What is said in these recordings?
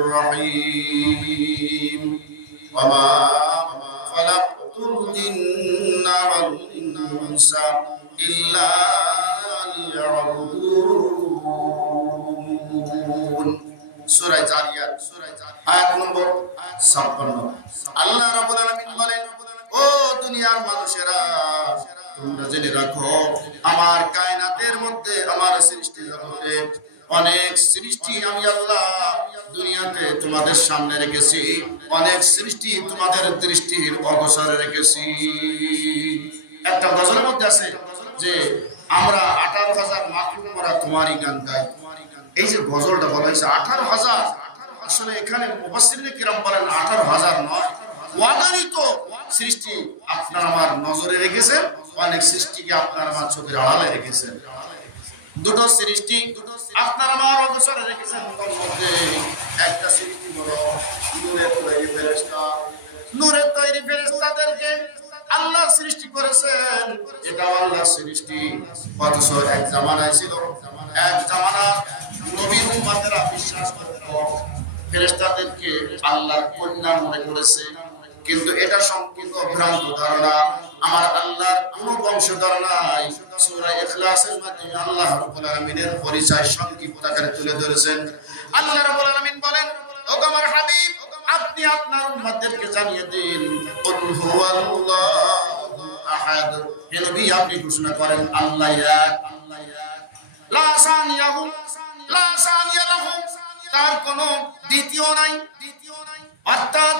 الرحيم وما خلقت الجن والإنس إلا ليعبدون সূরা জারিয়াত আয়াত নম্বর 56 আল্লাহ রাব্বুল আলামিন বলেন ও দুনিয়ার মানুষেরা তোমরা জেনে রাখো আমার কায়নাতের মধ্যে আমার সৃষ্টি জগতে অনেক সৃষ্টি আমি আল্লাহ দুনিয়াতে তোমাদের সামনে রেখেছি অনেক সৃষ্টি তোমাদের দৃষ্টির অগোচরে রেখেছি একটা গজলের মধ্যে আছে যে আমরা 18,000 মাখলুক করা তোমারই গান গাই এই যে গজলটা বলা হয়েছে 18,000 আসলে এখানে মুফাসসিরিনে কিরাম বলেন 18,000 নয় অগণিত সৃষ্টি আপনার আমার নজরে রেখেছেন অনেক সৃষ্টিকে আপনার আমার চোখের আড়ালে রেখেছেন দুটো সৃষ্টি আপনার আমার অবসরে রেখেছেন তার মধ্যে একটা সৃষ্টি হলো নূরের তৈরি ফেরেশতা নূরের তৈরি ফেরেশতাদেরকে আল্লাহ সৃষ্টি করেছেন এটা আল্লাহর সৃষ্টি অথচ এক জামানায় ছিল এক জামানা নবীর উম্মতেরা বিশ্বাস করত ফেরেশতাদেরকে আল্লাহর কন্যা মনে করেছে কিন্তু এটা সম্পূর্ণ ভ্রান্ত ধারণা আমার আল্লাহর কোনো বংশধর নাই সূরা ইখলাসের মাধ্যমে আল্লাহ রাব্বুল আলামিনের পরিচয় সংক্ষিপ্ত আকারে তুলে ধরেছেন আল্লাহ রাব্বুল আলামিন বলেন ও আমার হাবিব আপনি আপনার উম্মতদেরকে জানিয়ে দিন কুল হুয়াল্লাহু আহাদ হে নবী আপনি ঘোষণা করেন আল্লাহ এক লা সানিয়াহু লা সানিয়া লাহু তার কোনো দ্বিতীয় নাই অর্থাৎ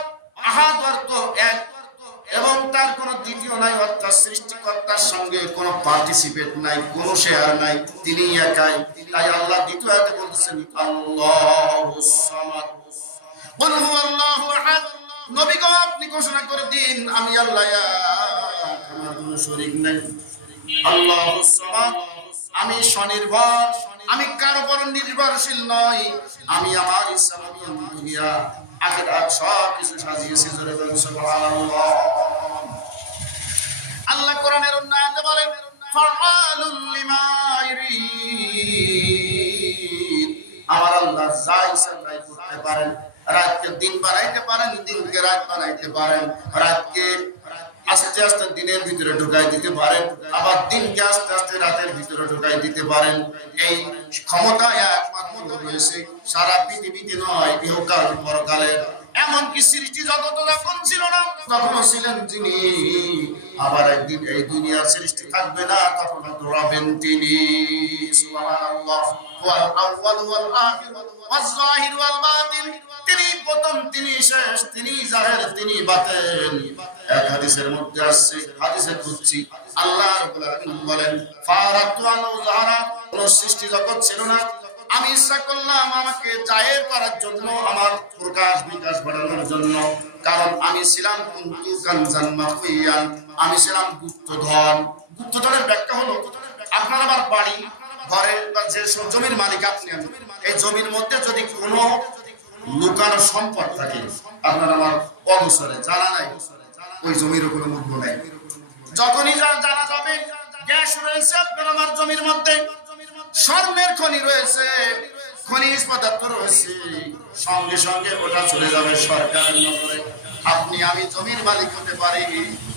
আহাদ অর্থ এক এবং তার কোনো দ্বিতীয় নাই অর্থাৎ সৃষ্টিকর্তার সঙ্গে কোনো পার্টিসিপেট নাই কোনো শেয়ার নাই তিনি একাই তাই আল্লাহ দ্বিতীয় আয়াতে বলতেছেন আল্লাহুস সামাদ কুল হুয়াল্লাহু আহাদ নবী গো আপনি ঘোষণা করে দিন আমি আল্লাহ এক আমার কোনো শরীক নাই আল্লাহুস সামাদ আমি স্বনির্ভর আমি কার উপর নির্ভরশীল নই আমি আমার ইচ্ছা মতো দুনিয়া আখিরাত সব কিছু সাজিয়েছি জোরে বলেন সুবহানাল্লাহ আল্লাহ কোরআনের অন্য আয়াতে বলেন ফাআলুল লিমা ইউরিদ আমার আল্লাহ যা ইচ্ছা তাই করতে পারেন রাতকে দিন বানাইতে পারেন দিনকে রাত বানাইতে পারেন রাতকে আস্তে আস্তে দিনের ভিতরে ঢুকাই দিতে পারেন আবার দিনকে আস্তে আস্তে রাতের ভিতরে ঢুকাই দিতে পারেন এই ক্ষমতা একমাত্র রয়েছে সারা পৃথিবীতে নয় ইহকাল পরকালের এমনকি সৃষ্টি জগৎ যখন ছিল না তখনও ছিলেন যিনি আবার একদিন এই দুনিয়ার সৃষ্টি থাকবে না তখন দৌড়াবেন তিনি সুবহানাল্লাহ ওয়াল আউয়াল ওয়াল আখির ওয়াজ যাহির ওয়াল বাতিন তিনি প্রথম তিনি শেষ তিনি জাহির তিনি বাতিন এক হাদিসের মধ্যে আছে হাদিসে কুদসি আল্লাহ রাব্বুল আলামিন বলেন ফারাতু আনহু যাহারা কোন সৃষ্টি জগৎ ছিল না আমি ইচ্ছা করলাম আমাকে জাহির করার জন্য আমার প্রকাশ বিকাশ বাড়ানোর জন্য কারণ আমি ছিলাম কুনতু কানজান মাখিয়ান আমি ছিলাম গুপ্তধন গুপ্তধনের ব্যাখ্যা হলো আপনার আমার বাড়ি ঘরের বা যে জমির মালিক আপনি এই জমির মধ্যে যদি কোনো লুকানো সম্পদ থাকে আপনার আমার অবসরে জানা নাই ওই জমির কোনো মূল্য নাই যখনই জানা যাবে গ্যাস রয়েছে আপনার আমার জমির মধ্যে স্বর্ণের খনি রয়েছে খনিজ পদার্থ রয়েছে সঙ্গে সঙ্গে ওটা চলে যাবে সরকারের নজরে আপনি আমি জমির মালিক হতে পারি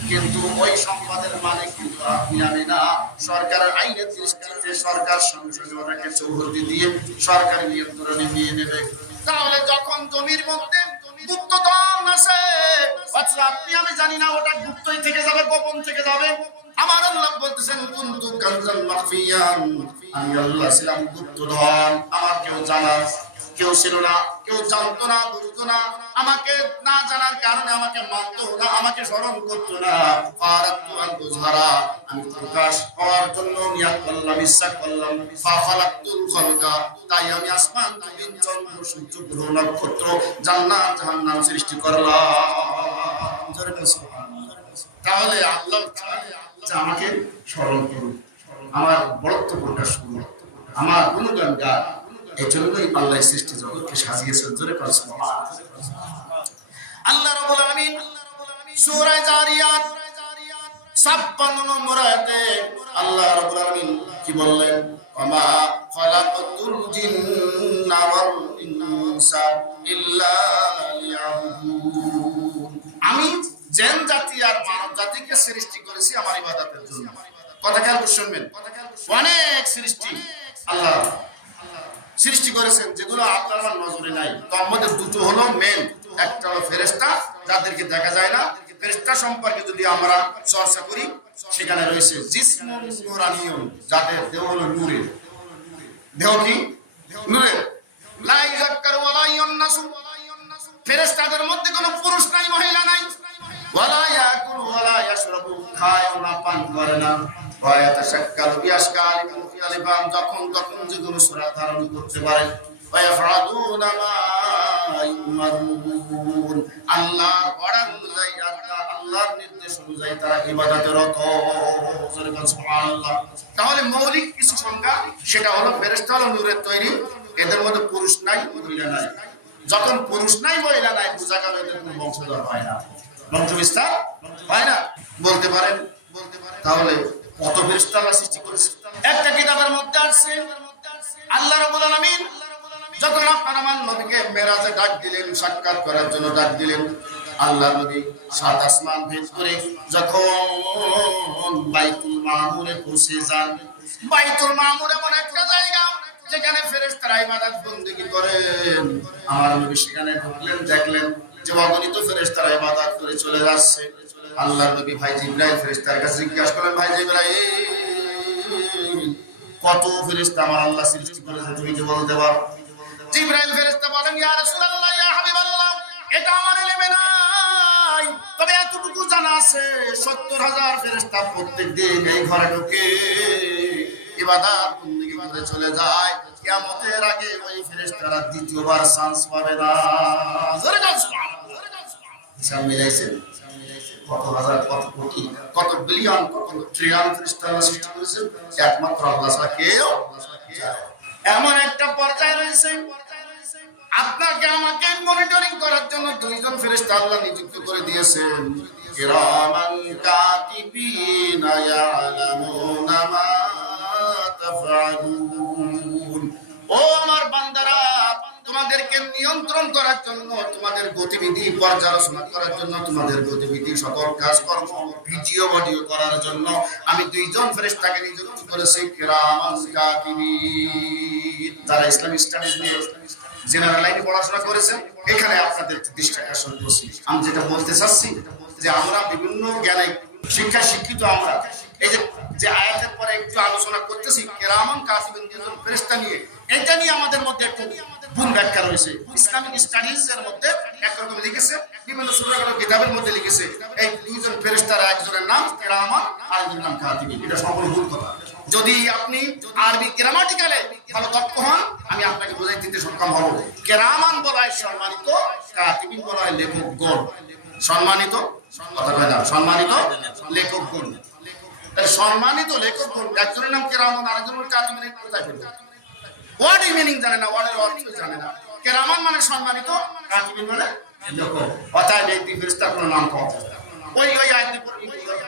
কিন্তু ওই সম্পদের মালিক কিন্তু আপনি আমি না সরকারের আইনের দৃষ্টিতে সরকার সংসদে ওটাকে চৌহদি দিয়ে সরকারি নিয়ন্ত্রণে নিয়ে নেবে তাহলে যখন জমির মধ্যে গুপ্তধন আছে আচ্ছা আপনি আমি জানি না ওটা গুপ্তই থেকে যাবে গোপন থেকে যাবে আমার আল্লাহ বলতেছেন কুনতু কানজান মাখফিয়ান আমি আল্লাহ ছিলাম গুপ্তধন আমার কেউ ছিল না কেউ জানতো না বুঝতো না আমাকে না জানার কারণে আমাকে মানতো না আমাকে স্মরণ করতো না ফারাতু আনহু যাহারা আমি প্রকাশ হওয়ার জন্য নিয়ত করলাম ইচ্ছা করলাম ফাখালাকতুল খালকা তাই আমি আসমান জমিন চন্দ্র সূর্য গ্রহ নক্ষত্র জান্নাত জাহান্নাম সৃষ্টি করলাম জোরে বলেন সুবহানাল্লাহ তাহলে আল্লাহ যে আমাকে স্মরণ করুন আমার বড়ত্ব প্রকাশ করুন আমার গুণগান গান এই জন্যই আল্লাহ সৃষ্টি জগৎকে সাজিয়েছেন জোরে বলেন সুবহানাল্লাহ আল্লাহ রাব্বুল আলামিন সূরা জারিয়াত 56 নম্বর আয়াতে আল্লাহ রাব্বুল আলামিন কি বললেন ওমা খালাকাতুল জিন্না ওয়াল ইনসা ইল্লা লিয়াবুদুন। আমি জিন জাতি আর মানব জাতিকে সৃষ্টি করেছি আমার ইবাদতের জন্য। কথা খেয়াল করে শুনবেন। অনেক সৃষ্টি আল্লাহ সৃষ্টি করেছেন যেগুলো আপনার আমার নজরে নাই। তার মধ্যে দুটো হলো মেন, একটা হলো ফেরেশতা যাদেরকে দেখা যায় না। ফেরেশতা সম্পর্কে যদি আমরা চর্চা করি সেখানে রয়েছে জিসমুন নূরানিয়ুন, যাদের দেহ হলো নূরের। দেহ কি? নূরের। লা ইয়াযাক্কারু ওয়া লা ইয়াননাসু, ফেরেশতাদের মধ্যে কোনো পুরুষ নাই মহিলা নাই। ওয়ালা ইয়াকুলু ওয়ালা ইয়াশরাবু, খায় না পান করে না। ওয়া ইয়াতাশাক্কালু বিআশকালিল মুখতালিফাত, যখন তখন যে কোনো সূরা ধারণ করতে পারে। ওয়া ইয়াফআলুনা মা ইউমারুন, আল্লাহর অর্ডার অনুযায়ী আল্লাহর নির্দেশ অনুযায়ী তারা ইবাদতে রত। সুবহানাল্লাহ। তাহলে মৌলিক কিছু সংজ্ঞা, সেটা হলো ফেরেশতা হলো নূরের তৈরি, এদের মধ্যে পুরুষ নাই মহিলা নাই। যখন পুরুষ নাই মহিলা নাই, বোঝা গেল এদের কোনো বংশধর হয় না, বংশ বিস্তার হয় না। বলতে পারেন তাহলে কত ফেরেশতা আল্লাহ সৃষ্টি করেছে? একটা কিতাবের মধ্যে আছে আল্লাহ রাব্বুল আলামিন যখন আপনার আমার নবীকে মেরাজে ডাক দিলেন, সাক্ষাৎ করার জন্য ডাক দিলেন, আল্লাহ নবী সাত আসমান ভেদ করে যখন বাইতুল মামুরে পৌঁছে যান। বাইতুল মামুর এমন একটা জায়গা যেখানে ফেরেশতারা ইবাদত বندگی করেন। আমার নবী সেখানে ঢুকলেন, দেখলেন যে অগণিত ফেরেশতারা ইবাদত করে চলে যাচ্ছে। আল্লাহ নবী ভাই জিবরাইল ফেরেশতার কাছে জিজ্ঞাসা করলেন, ভাই জিবরাইল, কত ফেরেশতা আমার আল্লাহ সৃষ্টি করেছে তুমি কি বলতে পারো? জিবরাইল ফেরেশতা বলেন, ইয়া রাসূলুল্লাহ, ইয়া হাবিবাল্লাহ, এটা আমার ইলমে নাই, তবে এতটুকু জানা আছে ৭০,০০০ ফেরেশতা প্রত্যেকদিন এই ঘরে ঢুকে ইবাদত বندگی করে চলে যায়। কিয়ামতের আগে ওই ফেরেশতারা দ্বিতীয়বার চান্স পাবে না। জোরে বল সুবহানাল্লাহ। হিসাব মিলাইছেন? কত হাজার, কত কোটি, কত বিলিয়ন, কত ট্রিলিয়ন ফেরেশতা সৃষ্টি করেছেন, একমাত্র আল্লাহ ছাড়া কেউ। এমন একটা পর্যায়ে রয়েছে আপনাকে আমাকে মনিটরিং করার জন্য দুইজন ফেরেশতা আল্লাহ নিযুক্ত করে দিয়েছেন। কিরামান কাতিবিনা ইয়ালামুনা মা তাফআলুন। ও আমার বান্দারা, তোমাদেরকে নিয়ন্ত্রণ করার জন্য, তোমাদের গতিবিধি পর্যালোচনা করার জন্য, তোমাদের গতিবিধি সকল কাজকর্ম ভিডিও অডিও করার জন্য আমি দুইজন ফেরেশতাকে নিযুক্ত করেছি, কিরামান কাতিবিন। যারা ইসলামিক স্টাডিজ নিয়ে জেনারেল লাইনে পড়াশোনা করেছেন, এখানে আপনাদের দৃষ্টি আকর্ষণ করছি। আমি যেটা বলতে চাচ্ছি যে আমরা বিভিন্ন জ্ঞানে শিক্ষায় শিক্ষিত, আমরা এই যে আয়াতের পরে একটু আলোচনা করতেছি কিরামান কাতিবিন ফেরেশতা নিয়ে, এটা নিয়ে আমাদের মধ্যে একটু ভুল ব্যাখ্যা রয়েছে। ইসলামিক স্টাডিজ এর মধ্যে একরকম লিখেছে, বিভিন্ন ছোটখাটো কিতাবের মধ্যে লিখেছে এই দুইজন ফেরেশতার একজনের নাম কিরামান আর একজনের নাম কাতিবিন। এটা সম্পূর্ণ ভুল কথা। যদি আপনি আরবি গ্রামাটিক্যালে ভালো দক্ষ হন, আমি আপনাকে বোঝাই দিতে সক্ষম হব। কিরামান বলা হয় সম্মানিত, কাতিবিন বলা হয় লেখকগণ। সম্মানিত কথা কয় না, সম্মানিত লেখকগণ। সম্মানিত লেখকগণ, একজনের নাম কিরামান আর একজনের কাতিবিন, কোথায় পেল? ওয়ার্ড মিনিং জানে না, ওয়ার্ডের অর্থ জানে না। কিরামান মানে সম্মানিত, কাতিবিন মানে লেখক। অতএব এই দুই ফেরেশতার কোনো নাম পাওয়া যাবে না, ওই আয়াতে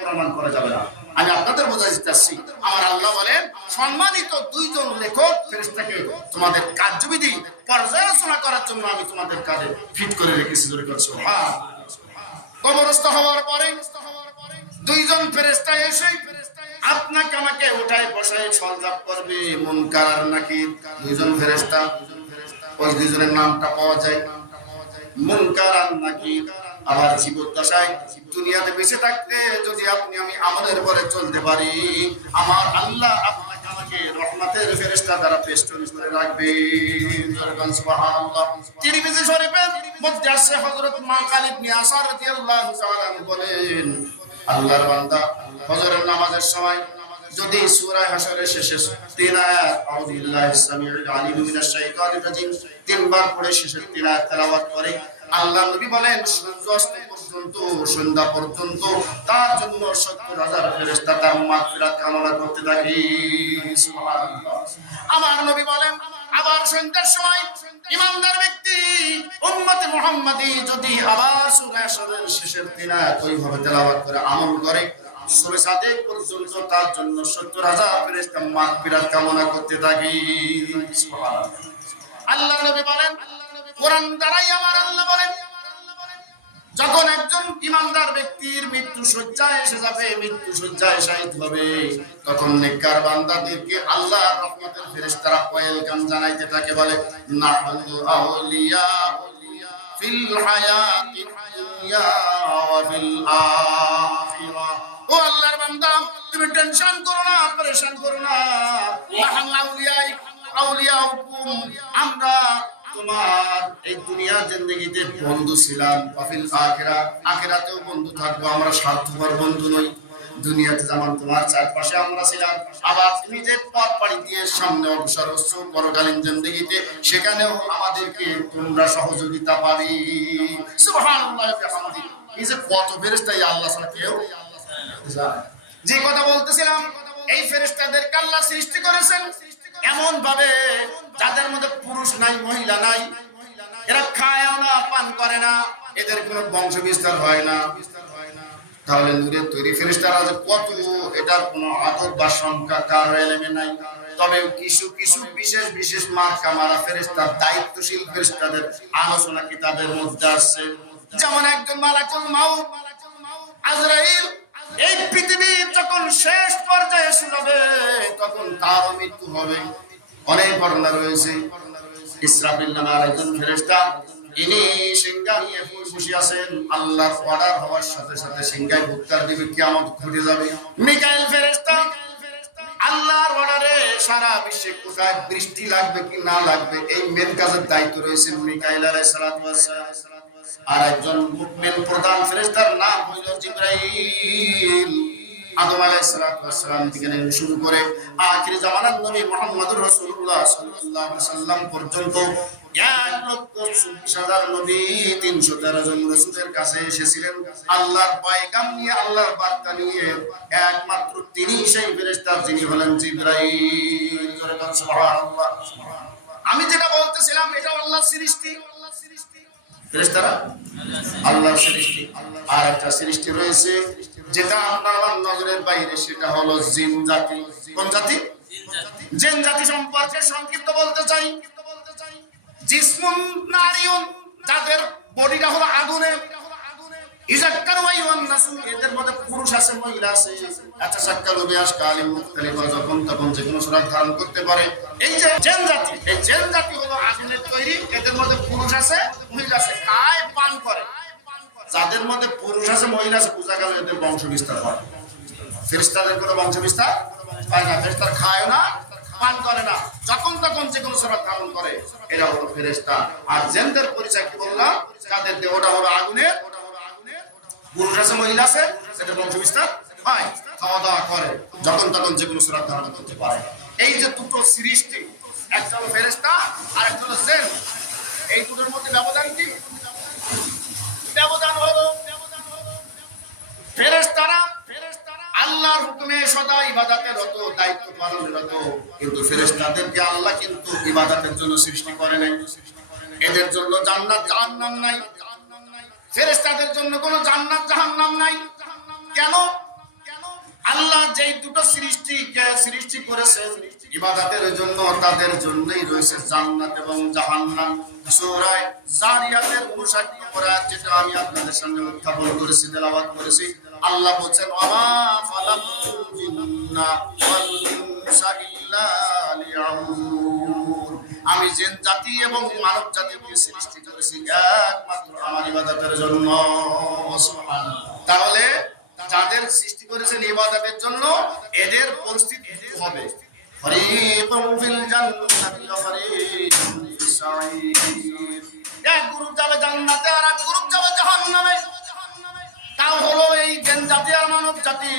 প্রমাণ করা যাবে না। আমি আপনাদের বোঝাতে চাচ্ছি, আমার আল্লাহ বলেন সম্মানিত দুইজন লেখক ফেরেশতাকে তোমাদের কার্যবিধি পর্যালোচনা করার জন্য আমি তোমাদের কাজে ফিট করে রেখেছি। জোরে করছো হ্যাঁ। কবরস্থ হওয়ার পরে দুইজন ফেরেশতা এসে আপনাকে আমাকে উঠায় বসায় সলজাপ করবে, মুনকার আর নাকির দুইজন ফেরেশতা। ওই দুইজনের নামটা পাওয়া যায়, মুনকার আর নাকির। আবার জীবদ্দশায় দুনিয়াতে বেঁচে থাকতে যদি আপনি আমি আমাদের পরে চলতে পারি, আমার আল্লাহ আপনাকে আমাকে রহমতের ফেরেশতা দ্বারা বেষ্টন করে রাখবে। সুবহানাল্লাহ। তিরমিজি শরীফের মধ্যে আছে হযরত মাকাল ইবনে আসার রাদিয়াল্লাহু তাআলা বলেন, আল্লাহর বান্দা ফজরের নামাজের সময় যদি সূরা হাশরের শেষে 3 আয়াত আউযু বিল্লাহিস সামিউল আলিম মিনাশ শাইতানির রাজিম তিনবার পড়ে শেষের 3 আয়াত তেলাওয়াত করে, আল্লাহ নবী বলেন সূর্যাস্ত পর্যন্ত, সন্ধ্যা পর্যন্ত তার জন্য ৭০,০০০ ফেরেশতা তার মাগফিরাত কামনা করতে থাকে। সুবহানাল্লাহ। আমার নবী বলেন আবার সন্ধ্যার সময় ইমানদার ব্যক্তি উম্মতে মুহাম্মাদি যদি আবার সূরা হাশরের শেষের 3 আয়াত ওইভাবে তেলাওয়াত করে আমল করে, সূরা সাদেক পর্যন্ত তার জন্য ৭০,০০০ ফেরেশতা মাগফিরাত কামনা করতে থাকে। সুবহানাল্লাহ। আল্লাহ নবী বলেন, কোরআন দ্বারাই আমার আল্লাহ বলেন, যখন একজন ইমানদার ব্যক্তির মৃত্যু শয্যায় এসে যাবে, মৃত্যু শয্যায় শায়িত হবে, তখন নেককার বান্দাদেরকে আল্লাহর রহমতের ফেরেশতারা ওয়েলকাম জানাইতে থাকে, বলে নাহনু আউলিয়া ফিল হায়াতিদ দুনিয়া ওয়া ফিল আখিরাহ। ও আল্লাহর বান্দা, তুমি টেনশন করো না, পরেশান করো না। নাহনু আউলিয়াউকুম, আমরা তোমার এই দুনিয়ার জিন্দেগিতে বন্ধু ছিলাম, ওয়াফিল আখিরাহ, আখিরাতেও বন্ধু থাকবো। আমরা স্বার্থপর বন্ধু নই। দুনিয়াতে যেমন তোমার চারপাশে আমরা ছিলাম, আবার তুমি যে পথ পাড়ি দিয়ে সামনে অগ্রসর হচ্ছ পরকালীন জিন্দেগিতে, সেখানেও আমাদেরকে তোমরা সহযোগিতা পাবে। সুবহানাল্লাহ ওয়া বিহামদিহি। এই যে কত ফেরেশতা, আল্লাহ ছাড়া কেউ জানে। যে কথা বলতেছিলাম, এই ফেরেশতাদেরকে আল্লাহ সৃষ্টি করেছেন এমন ভাবে যাদের মধ্যে পুরুষ নাই, মহিলা নাই, এরা খায়ও না, পান করে না, এদের কোনো বংশ বিস্তার হয় না। তাহলে নূরের তৈরি ফেরেশতারা যে কত, এটার কোনো আদর বা সংখ্যা কারো এলেমে নাই। তবে কিছু কিছু বিশেষ বিশেষ মার্কা মারা ফেরেশতা, দায়িত্বশীল ফেরেশতাদের আলোচনা কিতাবের মধ্যে আছে। যেমন একজন মালাকুল মাউত আজরাইল, এই পৃথিবীর যখন শেষ পর্যায়ে শুনাবে, তখন তার মৃত্যু হবে। অনেক বর্ণনা রয়েছে। ইসরাফিল নামের একজন ফেরেশতা, ইনি সিংহা নিয়ে বসে আছেন। আল্লাহর অর্ডার হওয়ার সাথে সাথে সিংহায় ভুক্তার দিবে, কিয়ামত ঘটে যাবে। মিকাইল ফেরেশতা, আল্লাহর অর্ডারে সারা বিশ্বে কোথায় বৃষ্টি লাগবে কি না লাগবে, এই মেন কাজের দায়িত্ব রয়েছে মিকাইল আলাইহিস সালাতু ওয়াস সালাম। আর একজন মুমিন প্রধান ফেরেশতার নাম হইল জিবরাইল। আদম আলাইহিস সালাতু ওয়াস সালাম থেকে শুরু করে আখির জামানার নবী মুহাম্মদুর রাসূলুল্লাহ সাল্লাল্লাহু আলাইহি ওয়াসাল্লাম পর্যন্ত ১,২৪,০০০ নবী, ৩১৩ জন রাসূলের কাছে এসেছিলেন আল্লাহর পয়গাম নিয়ে, আল্লাহর বার্তা নিয়ে। একমাত্র তিনি সেই ফেরেশতা যিনি হলেন জিবরাইল। জোরে বলুন সুবহানাল্লাহ। আমি যেটা বলতেছিলাম, এটা আল্লাহর সৃষ্টি। ফেরেশতারা আল্লাহর সৃষ্টি। আর একটা সৃষ্টি রয়েছে যেটা আপনার নজরের বাইরে, সেটা হলো জিন জাতি। কোন জাতি? জিন জাতি সম্পর্কে সংক্ষিপ্ত বলতে চাই। জিসমুন নারিয়ুন, যাদের বডিটা হলো আগুনে। ইজাক্কার ওয়া ইউনাসু, এদের মধ্যে পুরুষ আছে, মহিলা আছে। আচ্ছা, সাক্কালু বিআশকালিন মুখতালিফা, যখন তখন যে কোনো সুরত ধারণ করতে পারে। এই যে জিন জাতি, এই জিন জাতি হলো আগুনের তৈরি। এদের মধ্যে পুরুষ আছে, মহিলা আছে, খায়, পান করে। যাদের মধ্যে পুরুষ আছে, মহিলা আছে, বোঝা গেল এদের বংশ বিস্তার হয়। ফেরেশতাদের কোনো বংশ বিস্তার হয় না। ফেরেশতারা খায় না, পান করে না, যখন তখন যে কোনো সুরত ধারণ করে। এরা হলো ফেরেশতা। আর জিনদের পরিচয় কি বললাম? যাদের দেহটা হলো আগুনের, পুরুষ আছে, মহিলা আছে, এদের বংশ বিস্তার হয়, খাওয়া দাওয়া করে, যখন তখন যে কোনো সুরত ধারণ করতে পারে। এই যে দুটো সৃষ্টি, একটা হলো ফেরেশতা আর একটা হলো জিন, এই দুটোর মধ্যে ব্যবধান কি? ব্যবধান হলো ফেরেশতারা আল্লাহর হুকুমে সদা ইবাদতে রত, দায়িত্ব পালনে রত। কিন্তু ফেরেশতাদেরকে আল্লাহ কিন্তু ইবাদতের জন্য সৃষ্টি করে নাই। এদের জন্য জান্নাত জাহান্নাম নাই। ফেরেশতাদের জন্য কোনো জান্নাত জাহান্নাম নাই। কেন? আল্লাহ যেই দুটো সৃষ্টি করেছেন ইবাদতের জন্য, তাদের জন্যই রয়েছে জান্নাত এবং জাহান্নাম। সূরা যারিয়াতের ৫৯ নম্বর আয়াত, যেটা আমি আপনাদের সামনে উত্থাপন করেছি, তেলাওয়াত করেছি, আল্লাহ বলেন, ওয়ামা খালাকতুল জিন্না ওয়াল ইনসা ইল্লা লিয়াবুদুন, আমি জিন জাতি এবং মানব জাতিকে সৃষ্টি করেছি একমাত্র আমার ইবাদতের জন্য। সুবহানাল্লাহ। তাহলে যাদের সৃষ্টি করেছেন ইবাদতের জন্য, এদের পরিস্থিতি হবে ফরিকুম ফিল জান্নাতি ওয়া ফরিকুম ফিস সাঈর। এক গ্রুপ যাবে জান্নাতে আর এক গ্রুপ যাবে জাহান্নামে। তাও হলো এই জিন জাতি আর মানব জাতি।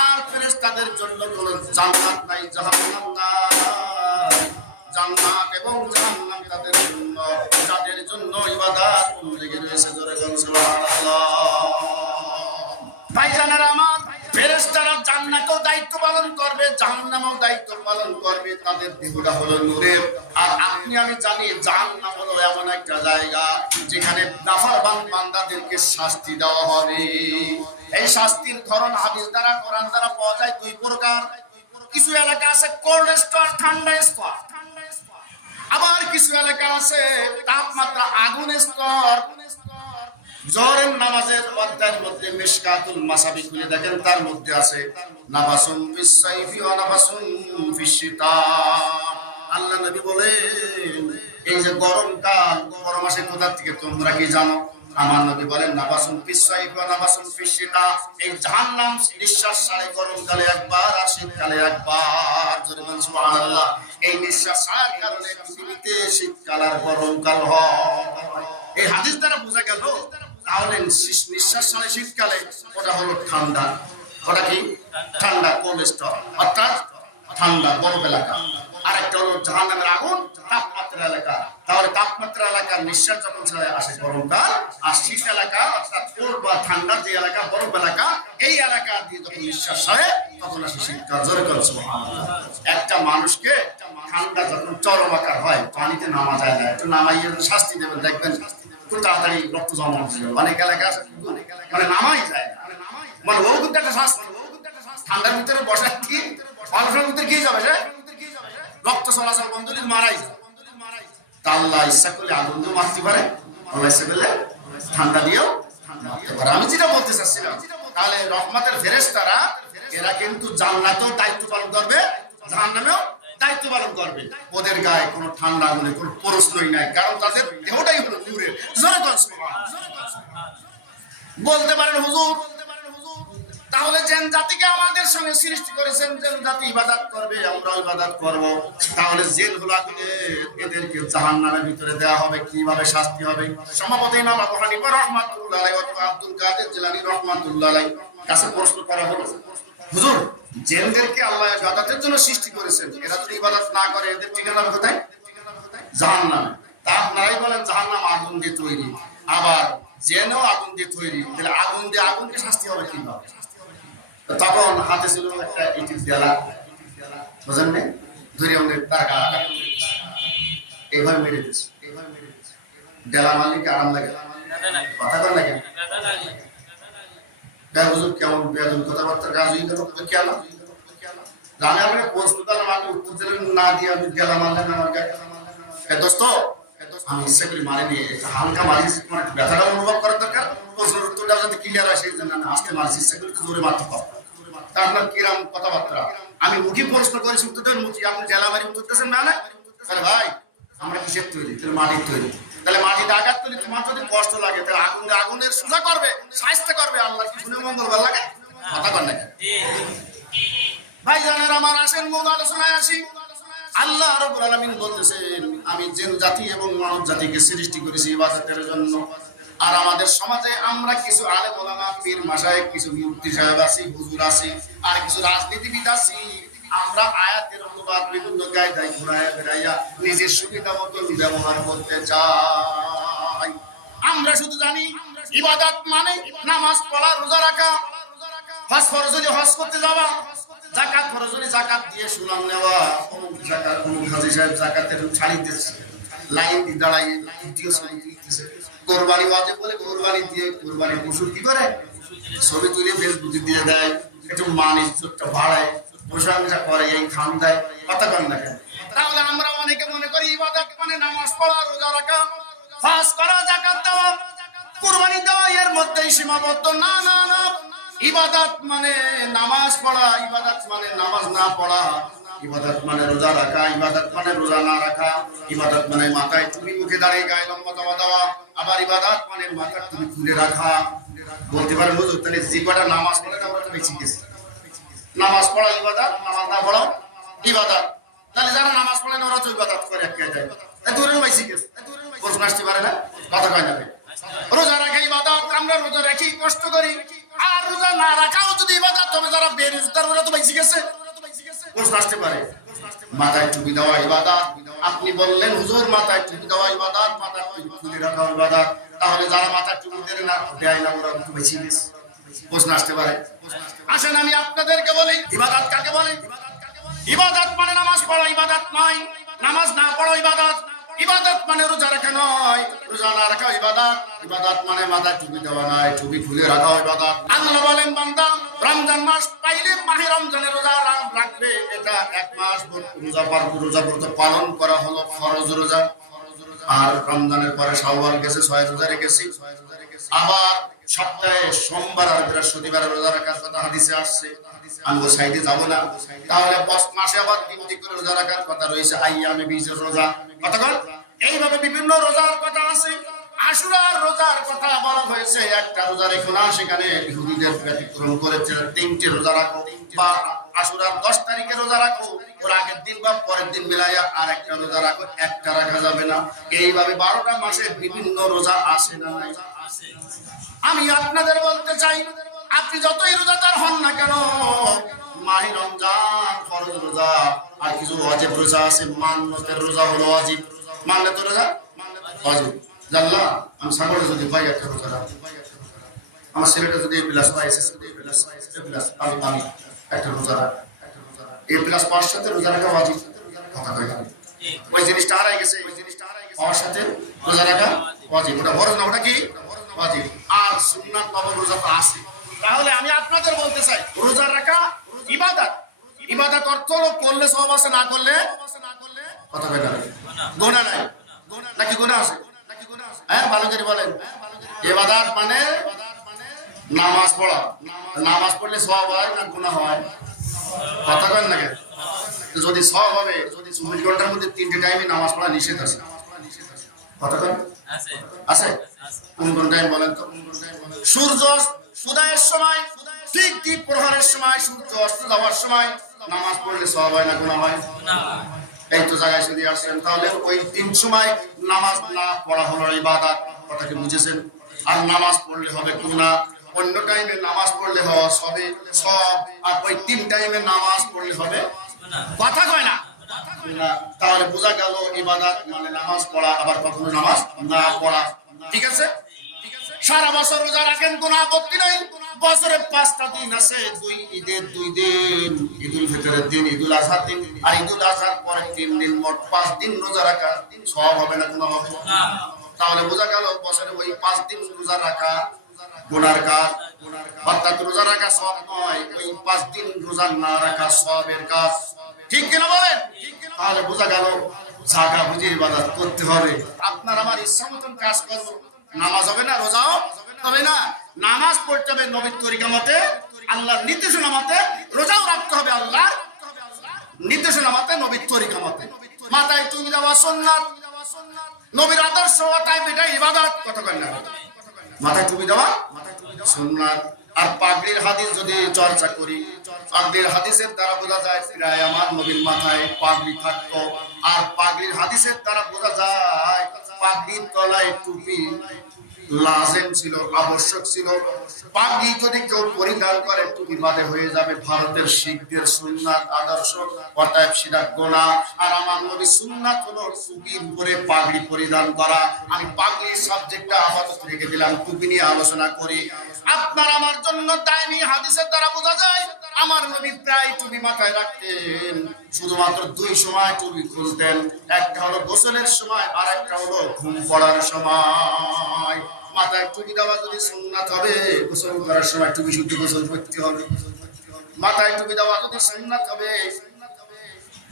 আর ফেরেশতাদের জন্য কোনো জান্নাত নাই, জাহান্নাম নাই। জান্নাত এবং জাহান্নাম তাদের জন্য, যাদের জন্য ইবাদত লেগে রয়েছে। জোরে বলুন সুবহানাল্লাহ। ভাইজানেরা আমার, ফেরেশতারা জান্নাতেও দায়িত্ব পালন করবে, জাহান্নামেও দায়িত্ব পালন করবে। তাদের দেহটা হলো নূরের। আর আপনি আমি জানি জাহান্নাম হলো এমন একটা জায়গা যেখানে নাফরমান বান্দাদেরকে শাস্তি দেওয়া হবে। এই শাস্তির ধরন হাদিস দ্বারা, কোরআন দ্বারা পাওয়া যায় দুই প্রকার। কিছু এলাকা আছে কোল্ড স্টোর, ঠান্ডা স্টোর। আবার কিছু এলাকা আছে তাপমাত্রা আগুনের স্তর। জোহরের নামাজের অধ্যায়ের মধ্যে মিশকাতুল মাসাবি খুলে দেখেন, তার মধ্যে আছে নাফাসুন ফিস সাইফি ওয়া নাফাসুন ফিস শিতা। আল্লাহ নবী বলেন এই যে গরমকাল, গরম আসে কোথা থেকে তোমরা কি জানো? আমার নবী বলেন নাফাসুন ফিস সাইফি ওয়া নাফাসুন ফিস শিতা। এই জাহান্নাম নিঃশ্বাস ছাড়ে গরমকালে একবার আর শীতকালে একবার। জোরে বলেন সুবহানাল্লাহ। এই নিঃশ্বাস ছাড়ার কারণে পৃথিবীতে শীতকাল আর গরমকাল হয়। এই হাদিস দ্বারা বোঝা গেল তাহলে নিঃশ্বাস ছাড়ে শীতকালে ওটা হলো ঠান্ডা। ওটা কি? ঠান্ডা, কোল্ড স্টোর, অর্থাৎ ঠান্ডা বরফ এলাকা। আর একটা হলো জাহান্নামের আগুন, তাপমাত্রা এলাকা। তাহলে তাপমাত্রা এলাকার নিঃশ্বাস যখন ছেড়ে আসে গরমকাল, আর শীত এলাকা অর্থাৎ কোল্ড বা ঠান্ডা যে এলাকা, বরফ এলাকা, এই এলাকা দিয়ে যখন নিঃশ্বাস ছাড়ে তখন আসে শীতকাল। জোরে করে সুবহানাল্লাহ। একটা মানুষকে ঠান্ডা যখন চরম আকার হয়, পানিতে নামা যায় না, একটু নামাইয়ে শাস্তি দেবেন, দেখবেন খুব তাড়াতাড়ি রক্ত জমা হচ্ছে। অনেক এলাকা আছে মানে নামাই যায় না, মানে ও কিন্তু একটা শাস্তি। ঠান্ডার ভিতরে বসা কি মানুষের ভিতরে কি যাবে, সে রক্ত চলাচল বন্ধ হলে মারাই যায়। তা আল্লাহ ইচ্ছা করলে আগুন দিয়ে মারতে পারে, আল্লাহ ইচ্ছা করলে ঠান্ডা দিয়েও মারতে পারে। আমি যেটা বলতে চাচ্ছিলাম, তাহলে রহমতের ফেরেশতারা এরা কিন্তু জান্নাতেও দায়িত্ব পালন করবে, জাহান্নামেও দায়িত্ব পালন করবে। ওদের গায়ে কোনো ঠান্ডা আগুনে কোনো প্রশ্নই নাই, কারণ তাদের দেহটাই হলো নূরের। জোরে বলেন সুবহানাল্লাহ। বলতে পারেন হুজুর, তাহলে জিন জাতিকে আমাদের সঙ্গে সৃষ্টি করেছেন, জিন জাতি ইবাদত করবে, আমরা ইবাদত করব। তাহলে জিন গুলাকে এদেরকে জাহান্নামের ভিতরে দেওয়া হবে, কিভাবে শাস্তি হবে? সমাপতি ইমাম আবু হানিফা রাহমাতুল্লাহ আলাইহি ওয়া আব্দুল কাদের জিলানী রাহমাতুল্লাহ আলাইহি কাছে প্রশ্ন করা হলো, হুজুর জিনদেরকে আল্লাহ ইবাদতের জন্য সৃষ্টি করেছেন, এরা যদি ইবাদত না করে এদের ঠিকানা কোথায়? জাহান্নামে। তা আপনারাই বলেন জাহান্নাম আগুন দিয়ে তৈরি, আবার জিনও আগুন দিয়ে তৈরি, তাহলে আগুন দিয়ে আগুনকে শাস্তি হবে কিভাবে? তখন হাতে ছিল একটা ইটির দেলা, বুঝলেন না, ধরে আমাদের টাকা এইভাবে মেরে দিচ্ছে। দেলা মালিককে আরাম লাগে, কথা কর না কেন? হুজুর কেমন বেয়াদবি কথাবার্তার কাজ হয়ে গেল কেন? জানে আপনি প্রশ্নটার আমাকে উত্তর দিলেন না দিয়ে আপনি গেলা মারলেন আমার গায়ে। দোস্ত আমি ইচ্ছা করি মারিনি, হালকা মারিস, মানে ব্যথাটা অনুভব করার দরকার। প্রশ্নের উত্তরটা যাতে ক্লিয়ার হয় সেই জন্য আসতে মারিস, ইচ্ছা করি জোরে মারতে পারবো। তা আপনার কিরাম কথাবার্তা, আমি মুখে প্রশ্ন করেছি উত্তর দেবেন মুখে, আপনি জেলা মারি উত্তর দিয়েছেন না? তাহলে ভাই আমরা কিসের তৈরি? তাহলে মাটির তৈরি। তাহলে মাটিতে আঘাত তৈরি, তোমার যদি কষ্ট লাগে তাহলে আগুনের সোজা করবে, শায়েস্তা করবে, আল্লাহ কি শুনে মঙ্গলবার লাগে? কথা কর না ভাই জানেন আমার। আসেন মূল আলোচনায় আসি। আল্লাহ রাব্বুল আলামিন বলতেছেন আমি জিন জাতি এবং মানব জাতিকে সৃষ্টি করেছি ইবাদতের জন্য। আর আমাদের সমাজে আমরা কিছু আলেম ওলামা, পীর মাশায়েখ, কিছু মুফতি সাহেব আছি, হুজুর আছি, আর কিছু রাজনীতিবিদ আছি। আমরা আয়াতের অনুবাদ বিভিন্ন কায়দায় ঘুরায় ফেরাইয়া নিজের সুবিধা মতো ব্যবহার করতে চাই। আমরা শুধু জানি ইবাদত মানে নামাজ পড়া, রোজা রাখা, হজ ফরজ হলে হজ করতে যাওয়া, যাকাত ফরজ হলে যাকাত দিয়ে সুনাম নেওয়া। অমুক যাকাত, অমুক হাজী সাহেব যাকাতের ছাড়ি দিচ্ছে, লাইন দিয়ে দাঁড়াইয়ে ভিডিও ছবি দিতেছে। কোরবানি ওয়াজিব বলে কোরবানি দিয়ে কোরবানির পশু কি করে ছবি তুলে ফেসবুকে দিয়ে দেয়, একটু মান ইজ্জতটা বাড়ায়, প্রশংসা করে, এই খান দেয়। কথা কন না কেন? তাহলে আমরা অনেকে মনে করি ইবাদত মানে নামাজ পড়া, রোজা রাখা, হজ করা, যাকাত দেওয়া, কুরবানি দেওয়া, এর মধ্যেই সীমাবদ্ধ। না না না, ইবাদত মানে নামাজ পড়া, ইবাদত মানে নামাজ না পড়া, ইবাদত মানে রোজা রাখা, ইবাদত মানে রোজা না রাখা, ইবাদত মানে মাথায় টুপি, মুখে দাঁড়িয়ে গায়ে লম্বা দেওয়া দেওয়া, আবার ইবাদত মানে মাথার টুপি খুলে রাখা। বলতে পারেন হুজুর তাহলে যে কটা নামাজ পড়ে না ওরা তো বেঁচে গেছে। নামাজ পড়া ইবাদত, নামাজ না পড়া ইবাদত। তাহলে যারা নামাজ পড়ে না ওরা তো ইবাদত করে এক কায়দায়, দূরেও বেঁচে গেছে। প্রশ্ন আসতে পারে না? কথা কয় না। রোজা রাখা ইবাদত, আমরা রোজা রাখি, কষ্ট করি, আর রোজা না রাখাও যদি ইবাদত হবে, যারা বেরোজগার ওরা তো বেঁচে গেছে। প্রশ্ন আসতে পারে মাথায় টুপি দেওয়া ইবাদত, আপনি বললেন হুজুর মাথায় টুপি দেওয়া ইবাদত, মাথার টুপি খুলে রাখা ইবাদত, তাহলে যারা মাথার টুপি দেয় না দেয় না ওরা তো বেঁচে গেছে। প্রশ্ন আসতে পারে। আসেন আমি আপনাদেরকে বলি ইবাদত কাকে বলে। ইবাদত মানে নামাজ পড়া ইবাদত নয়, নামাজ না পড়া ইবাদত। ইবাদত মানে রোজা রাখা নয়, রোজা না রাখা ইবাদত। ইবাদত মানে মাথায় টুপি দেওয়া নয়, টুপি খুলে রাখা ইবাদত। আল্লাহ বলেন বান্দা রমজান মাস পাইলে মাহে রমজানের রোজা রাখবে, এটা এক মাস রোজা ব্রত পালন করা হলো ফরজ রোজা। আর রমজানের পরে শাওয়াল গেছে, 6 রোজা রেখেছি। আবার সপ্তাহে সোমবার আর বৃহস্পতিবার রোজা রাখার কথা হাদিসে আসছে। আমি ওই সাইডে যাবো না। তাহলে মাসে আবার 3টি করে রোজা রাখার কথা রয়েছে, আইয়ামে বীজের রোজা। কতক্ষণ এইভাবে বিভিন্ন রোজার কথা আছে। আশুরার রোজার কথা বলা হয়েছে, একটা রোজা রেখো না, সেখানে ইহুদিদের ব্যতিক্রম করেছে 3টি রোজা রাখো, বা আশুরার 10 তারিখে রোজা রাখো, ওর আগের দিন বা পরের দিন মিলাইয়া আর একটা রোজা রাখো, একটা রাখা যাবে না। এইভাবে 12টা মাসে বিভিন্ন রোজা আসে না নাই? আমি আপনাদের বলতে চাই, আপনি যতই রোজাদার হন না কেন, মাহে রমজান ফরজ রোজা আর কিছু ওয়াজিব রোজা আছে। মান্নতের রোজা হলো ওয়াজিব, মান্নতের রোজা ওয়াজিব। জানলা আমি সাগরে যদি পাই একটা রোজা রাখি, আমার ছেলেটা যদি প্লাস পাই, আমি একটা রোজা রাখি, A+ পাওয়ার সাথে রোজা রাখা ওয়াজিব। কথা কই ওই জিনিসটা হারাই গেছে, ওই জিনিসটা পাওয়ার সাথে রোজা রাখা ওয়াজিব। ওটা ফরজ না, ওটা কি ওয়াজিব। আর সুন্নাত নফল রোজা তো আছে। তাহলে আমি আপনাদের বলতে চাই, রোজা রাখা ইবাদত। ইবাদত অর্থ হলো করলে সওয়াব আছে, না করলে কথা কই না, গুনাহ নাই নাকি? গুনাহ আছে? হ্যাঁ, ভালো করে বলেন। ইবাদত মানে নামাজ পড়া। নামাজ পড়লে সওয়াব হয় না গুনাহ হয়? কথা কই না কেন? যদি সওয়াব হবে, যদি 24 ঘন্টার মধ্যে 3টে টাইমে নামাজ পড়া নিষেধ আছে। কথা কই আছে? আছে। কোন কোন টাইম বলেন তো? সূর্য উদয়ের সময়, ঠিক দ্বীপ প্রহরের সময়, সূর্য অস্ত যাওয়ার সময় নামাজ পড়লে সওয়াব হয় না গুনাহ হয়? এই তো জায়গায় যদি আসেন, তাহলে ওই 3 সময় নামাজ না পড়া হলো ইবাদত। কথা কি বুঝেছেন? আর নামাজ পড়লে হবে গুনাহ। অন্য টাইমে নামাজ পড়লে হবে সওয়াব, আর ওই 3 টাইমে নামাজ পড়লে হবে কথা কয় না। তাহলে বোঝা গেল ইবাদত মানে নামাজ পড়া, আবার কখনো নামাজ না পড়া। ঠিক আছে? সারা বছর রোজা রাখেন, কোনো আপত্তি নাই। বছরে 5টা দিন আছে, 2 ঈদের 2 দিন, ঈদুল ফিতরের দিন, ঈদুল আজহার দিন, আর ঈদুল আজহার পরে 3 দিন, মোট 5 দিন রোজা রাখা সওয়াব হবে না গুনাহ হবে? তাহলে বোঝা গেল বছরে ওই 5 দিন রোজা রাখা গুনার কাজ। অর্থাৎ রোজা রাখা সওয়াব নয়, ওই 5 দিন রোজা না রাখা সওয়াবের কাজ। ঠিক কিনা বলেন? তাহলে বোঝা গেল জায়গা বুঝে ইবাদত করতে হবে। আপনার আমার ইচ্ছা মতন কাজ করবো, নামাজ হবে না, রোজাও হবে না। নামাজ পড়তে হবে নবীর তরিকা মতে, আল্লাহর নির্দেশনা মতে। রোজাও রাখতে হবে আল্লাহর নির্দেশনা মতে, নবীর তরিকা মতে। মাথায় টুপি দেওয়া সুন্নাত, নবীর আদর্শ, এটা ইবাদত। কথা কয় না? মাথায় টুপি দেওয়া সুন্নাত। আর পাগড়ির হাদিস যদি চর্চা করি, পাগড়ির হাদিসের দ্বারা বোঝা যায় প্রায় আমার নবীর মাথায় পাগড়ি থাকতো। আর পাগড়ির হাদিসের দ্বারা বোঝা যায় পাগড়ির তলায় টুপি লাজেম ছিল, আবশ্যক ছিল। পাগড়ি যদি কেউ পরিধান করে টুপি বাদে হয়ে যাবে ভারতের শিখদের সুন্নাত আদর্শ, অতএব সেটা গুনাহ। আর আমার নবীর সুন্নাত হলো টুপির উপরে পাগড়ি পরিধান করা। আমি পাগড়ির সাবজেক্টটা আপাতত রেখে দিলাম, টুপি নিয়ে আলোচনা করি। আপনার আমার জন্য দাইমি হাদিসের দ্বারা বোঝা যায় আমার নবী প্রায় টুপি মাথায় রাখতেন। শুধুমাত্র 2 সময় টুপি খুলতেন, একটা হলো গোসলের সময়, আর একটা হলো ঘুম পড়ার সময়। মাথায় টুপি দেওয়া যদি সুন্নাত হবে, গোসল করার সময় টুপি শুদ্ধ গোসল করতে হবে। মাথায় টুপি দেওয়া যদি সুন্নাত হবে,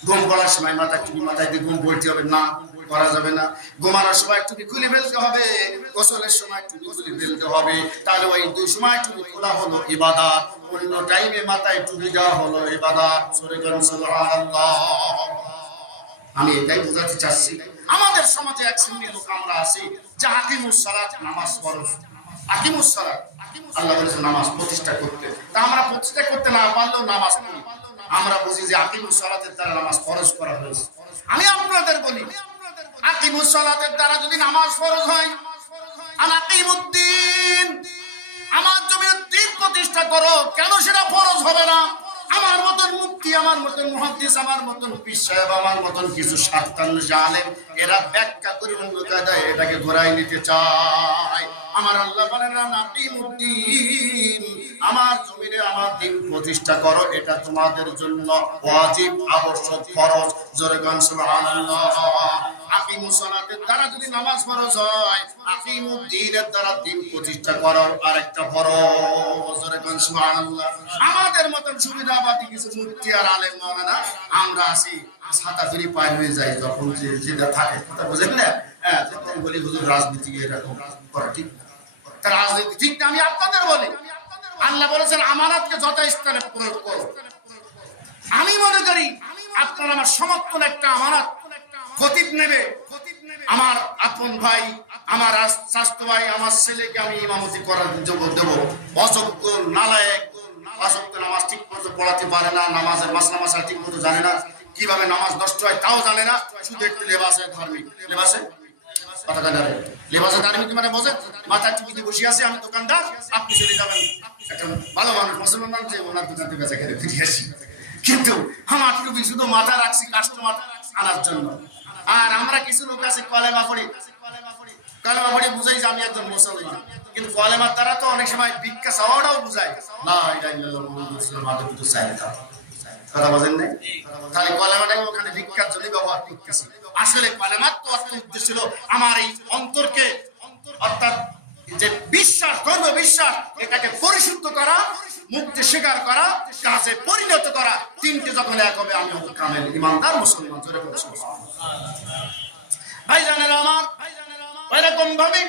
ঘুম পড়ার সময় মাথায় টুপি মাথায় দিয়ে ঘুম পড়তে হবে না, করা যাবে না। ঘুমানোর সময় টুপি খুলে ফেলতে হবে, গোসলের সময় টুপি খুলে ফেলতে হবে। তাহলে ওই 2 সময় টুপি খোলা হলো ইবাদত, অন্য টাইমে মাথায় টুপি দেওয়া হলো ইবাদত। সুবহানাল্লাহ। আমি এটাই বোঝাতে চাচ্ছি, আমাদের সমাজে এক শ্রেণীর লোক আমরা আছি যে আকিমুস সালাত, নামাজ ফরজ। আকিমুস সালাত, আল্লাহ বলেছে নামাজ প্রতিষ্ঠা করতে। তা আমরা প্রতিষ্ঠা করতে না পারলেও নামাজ পড়ি। আমরা বুঝি যে আকিমুস সালাতের দ্বারা নামাজ ফরজ করা হয়েছে। আমি আপনাদের বলি, আকিমুস সালাতের দ্বারা যদি নামাজ ফরজ হয়, আনাকিমুদ্দিন, আমার জমির দ্বীন প্রতিষ্ঠা করো, কেন সেটা ফরজ হবে না? আমার মতন মুফতি, আমার মতন মুহাদ্দিস, আমার মতন পীর সাহেব, আমার মতন কিছু সাতান্ন আলেম, এরা ব্যাখ্যা করে অন্য কায়দায় এটাকে ঘোরাই নিতে চায়। আমার আল্লাহ বলেন আনাকিমুদ্দিন, আমার জমিনে আমার দ্বীন প্রতিষ্ঠা করো, এটা তোমাদের জন্য ওয়াজিব, আবশ্যক, ফরজ। জোরে গান সুবহানাল্লাহ। আকিমুস সালাতের দ্বারা যদি নামাজ ফরজ হয়, আকিমুদ্দিনের দ্বারা দ্বীন প্রতিষ্ঠা করার আরেকটা ফরজ। জোরে গান সুবহানাল্লাহ। আমাদের মতন সুবিধাবাদী কিছু মুফতি আর আলেম মাওলানা আমরা আছি, ছাতা ফিরি পার হয়ে যায় যখন যেটা থাকে, কথা বুঝেন না? হ্যাঁ, যখন বলি হুজুর রাজনীতি এরকম করা ঠিক না, তা রাজনীতি ঠিক না আমি আপনাদের বলি। আল্লাহ বলেছেন আমানতকে যথাস্থানে প্রয়োগ করো। আমি মনে করি আপনার আমার সমর্থন একটা আমানত। খতিব নেবে, আমার আপন ভাই, আমার স্বাস্থ্য ভাই, আমার ছেলেকে আমি ইমামতি করার যোগ্য দেবো। অযোগ্য নালায়েক, অযোগ্য নামাজ ঠিক মতো পড়াতে পারে না, নামাজের মাসলা মাসা ঠিক মতো জানে না, কিভাবে নামাজ নষ্ট হয় তাও জানে না, শুধু একটু লেবাসে ধার্মিক, লেবাসে লেবাসে ধার্মিক মানে বোঝে, মাথায় টুপিতে বসে আছে, আমি দোকানদার, আপনি চলে যাবেন একটা ভালো মানুষ মুসলমান মানুষ, যে ওনার দোকান থেকে বেচা খেলে ফিরে আসি। কিন্তু আমার টুপি শুধু মাথা রাখছি কাস্টমার আনার জন্য। আর আমরা কিছু লোক আছে কলেমা পড়ি, কলেমা পড়ি বুঝাই যে আমি একজন মুসলমান, কিন্তু কলেমার দ্বারা তো অনেক সময় ভিক্ষা চাওয়াটাও বুঝায় লা ইলাহা ইল্লাল্লাহ মুহাম্মাদুর রাসূলুল্লাহ, মাদুদ চাইতা কথা বলেন না, তাহলে কলেমাটাকে ওখানে ভিক্ষার জন্য ব্যবহার করতেছি। আসলে কলেমার তো অর্থ উদ্দেশ্য ছিল আমার এই অন্তরকে, অর্থাৎ যে বিশ্বাস, ধর্ম বিশ্বাস, এটাকে পরিশুদ্ধ করা, মুক্তি স্বীকার করা, কাজে পরিণত করা। তিনটে যখন এক হবে আমি হব কামেল ইমানদার মুসলমান। জোরে বলে ভাইজানেরা আমার, এরকম ভাবে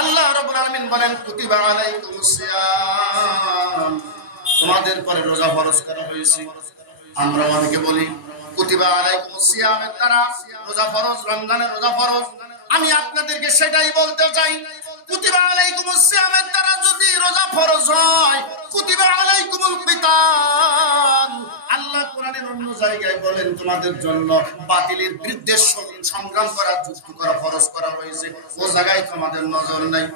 আল্লাহ রাব্বুল আলামিন বলেন কুতিবা আলাইকুমুস সিয়াম, তোমাদের পরে রোজা ফরজ করা হয়েছে। আমরা অনেকে বলি কুতিবা আলাইকুমুস সিয়ামের দ্বারা রোজা ফরজ, রমজানের রোজা ফরজ। আমি আপনাদেরকে সেটাই বলতে চাই, কুতিবা আলাইকুমুস সিয়ামের দ্বারা যদি রোজা ফরজ হয়, কুতিবা আলাইকুমুল কিতাল, আল্লাহ কোরআনের অন্য জায়গায় বলেন তোমাদের জন্য বাতিলের বিরুদ্ধে সংগ্রাম করা, যুদ্ধ করা ফরজ করা হয়েছে। ও জায়গায় তোমাদের নজর নাই।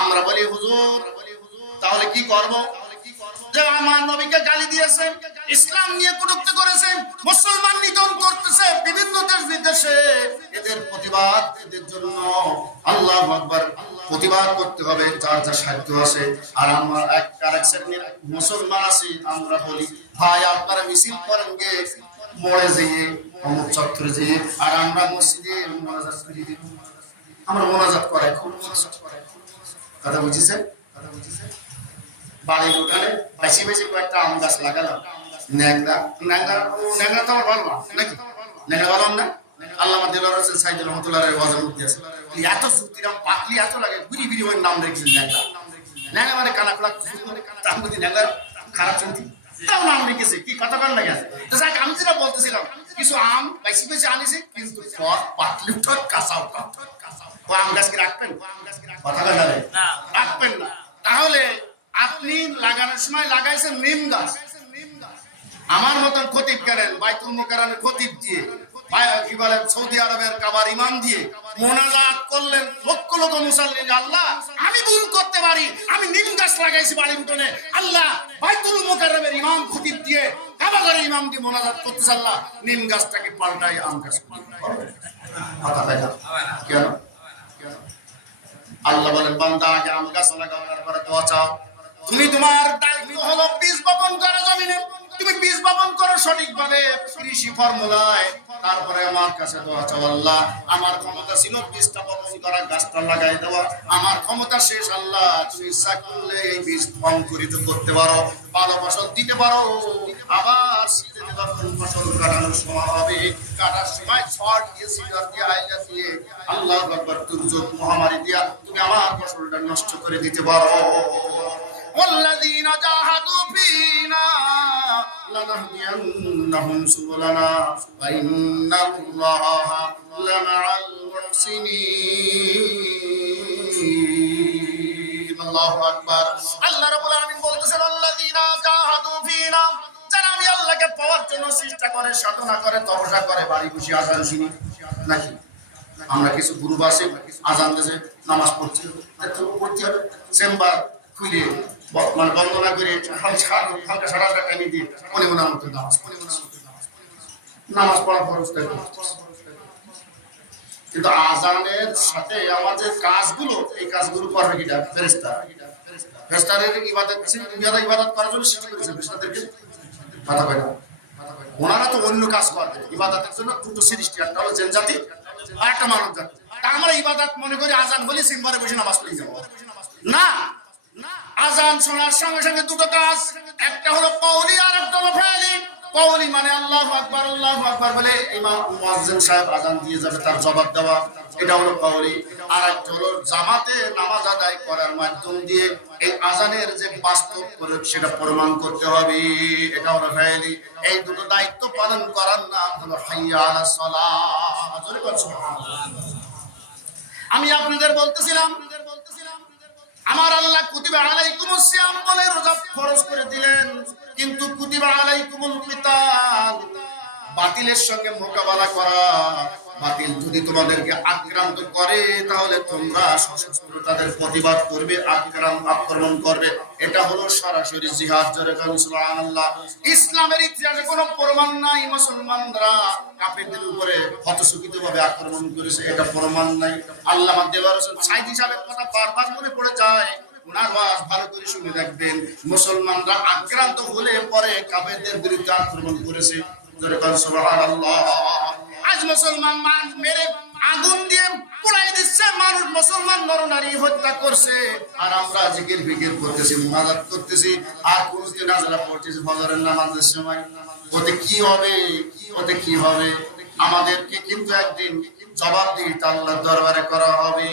আমরা বলি হুজুর তাহলে কি করব? যে আমার নবীকে গালি দিয়েছে, ইসলাম নিয়ে কটূক্তি করেছে, মুসলমান নিধন করতেছে বিভিন্ন দেশ বিদেশে, এদের প্রতিবাদ, এদের জন্য আল্লাহু আকবার প্রতিবাদ করতে হবে যার যা সাধ্য আছে। আর আমরা আরেক শ্রেণীর মুসলমান আছি, আমরা বলি ভাই আপনারা মিছিল করেন গে মোড়ে যেয়ে, অমুক চত্বরে যেয়ে, আর আমরা মসজিদে মোনাজাত করি। আমরা মোনাজাত করে খুব কথা বুঝেছেন, কথা বুঝেছেন। বাড়ির উঠানে বেশি বেশি কয়েকটা আম গাছ লাগালাম, ন্যাংরা ন্যাংরা ন্যাংরা তো আমার ভালো নাকি, ন্যাংরা ভালো না। আল্লামা দিলওয়ার হোসেন সাইদুর রহমাতুল্লাহর ওয়াজের মধ্যে আছে, এত সুতিরাম পাকলি এত লাগে, ঘুরি ঘুরি ওই নাম রেখেছেন ন্যাংরা। ন্যাংরা মানে কানা খোলা, তার মধ্যে ন্যাংরা খারাপ শুনছি, তাও নাম রেখেছে, কি কথা কর লাগে। তো যাক আমি যেটা বলতেছিলাম, কিছু আম বেশি বেশি আনিছে, কিন্তু পাতলি উঠা কাঁচা উঠা, ও আম গাছকে রাখবেন, কথা কথা রাখবেন না। তাহলে আপনি লাগানোর সময় লাগাইছেন নিম গাছ, আমার মতন খতিব করেন বাইতুল মুকাররমের খতিব দিয়ে, কি বলে সৌদি আরবের কাবার ইমাম দিয়ে মোনাজাত করলেন লক্ষ লক্ষ মুসল্লি, আল্লাহ আমি ভুল করতে পারি, আমি নিম গাছ লাগাইছি বাড়ির উঠোনে, আল্লাহ বাইতুল মুকাররমের ইমাম খতিব দিয়ে কাবা ঘরের ইমাম দিয়ে মোনাজাত করতেছে, আল্লাহ নিম গাছটাকে পাল্টাই আম গাছ কথা হয় না কেন? আল্লাহ বলেন বান্দা আগে আম গাছ লাগাও, তারপরে দোয়া চাও। তুমি তোমার দায়িত্ব হলো বীজ বপন করা জমিনে, তুমি বীজ বপন করো সঠিকভাবে কৃষি ফর্মুলায়, তারপরে আমার কাছে দোয়া চাও। আল্লাহ আমার ক্ষমতা ছিল বীজটা বপন করা, গাছটা লাগাই দেওয়া, আমার ক্ষমতা শেষ, আল্লাহ তুমি ইচ্ছা করলে এই বীজ অঙ্কুরিত করতে পারো, ভালো ফসল দিতে পারো। আবার সিজনে যখন ফসল কাটানোর সময় হবে, কাটার সময় ঝড় দিয়ে সিডর দিয়ে আইলা দিয়ে আল্লাহু আকবার দুর্যোগ মহামারী দিয়া তুমি আমার ফসলটা নষ্ট করে দিতে পারো। والذين جاهدوا فينا لنهدينهم سبلنا وإن الله لمع المحسنين। الله أكبر। আল্লাহ রাব্বুল আলামিন বলতেছেন الذين جاهدوا فينا, যারা আমি আল্লাহকে পাওয়ার জন্য চেষ্টা করে, সাধনা করে, তপস্যা করে, বাড়ি বসে আজান শুনি নাকি? আমরা কিছু গ্রুপ আছে আজান দেশে নামাজ পড়ছি, পড়তে হবে চেম্বার খুলে মানে বন্দনা করে হালকা সারাটা টাইমে দিয়ে মনে মনে মতো নামাজ পড়া ফরজ। কিন্তু আজানের সাথে আমাদের কাজগুলো, এই কাজগুলো করবে কিটা? ফেরেশতা। ফেরেশতাদের ইবাদত করার জন্য সৃষ্টি করেছে ফেরেশতাদেরকে, কথা কয় না। ওনারা তো অন্য কাজ করবে ইবাদতের জন্য, দুটো সৃষ্টি, একটা হলো জিন জাতি আর একটা মানব জাতি। তা আমরা ইবাদত মনে করি আজান বলি সিম্বারে বসে নামাজ পড়ে যাবো, না। আজান শোনার সঙ্গে সঙ্গে দুটো কাজ, একটা হলো কওলি আর একটা হলো ফেলি। কওলি মানে আল্লাহু আকবার বলে ইমাম মুয়াজ্জিন সাহেব আযান দিয়ে যাবে, তার জবাব দেওয়া, এটা হলো কওলি। আর একটা হলো জামাতে নামাজ আদায় করার মাধ্যম দিয়ে এই আযানের যে বাস্তব প্রয়োগ সেটা প্রমাণ করতে হবে, এটা হলো ফাইলি। এই দুটো দায়িত্ব পালন করার নাম হলো হাইয়া আলাস সালাহ। জোরে বল সুবহানাল্লাহ। আমি আপনাদের বলতেছিলাম আমার আল্লাহ কুতিবা আলাইকুমুস সিয়াম বলে রোজা ফরজ করে দিলেন, কিন্তু কুতিবা আলাইকুমুল কিতাল, বাতিলের সঙ্গে মোকাবেলা করা। বাতিল যদি তোমাদেরকে আক্রান্ত করে তাহলে তোমরা সশস্ত্র তাদের প্রতিবাদ করবে, আক্রমণ করবে। এটা হলো সরাসরি জিহাদ। জোরে বলুন সুবহানাল্লাহ। ইসলামের ইতিহাসে কোনো প্রমাণ নাই মুসলমানরা কাফেরদের উপরে হতচকিতভাবে আক্রমণ করেছে, এটা প্রমাণ নাই। আল্লামা দেওয়ার হোসেন সাইদি সাহেবের কথা বারবার মনে পড়ে যায়, ওনার ওয়াজ ভালো করে শুনে দেখবেন। মুসলমানরা আক্রান্ত হলে পরে কাফেরদের বিরুদ্ধে আক্রমণ করেছে। জোরে বলুন সুবহানাল্লাহ। আজ মুসলমান মেরে আগুন দিয়ে পোড়াই দিচ্ছে, মানুষ মুসলমান নরনারী হত্যা করছে, আর আমরা জিকির ফিকির করতেছি, মুনাজাত করতেছি, আর কোনদিন নামাজ পড়তেছি ফজরের নামাজের সময়। ওতে কি হবে? ওতে কি হবে? আমাদেরকে কিন্তু একদিন জবাবদিহিতা আল্লাহর দরবারে করা হবে।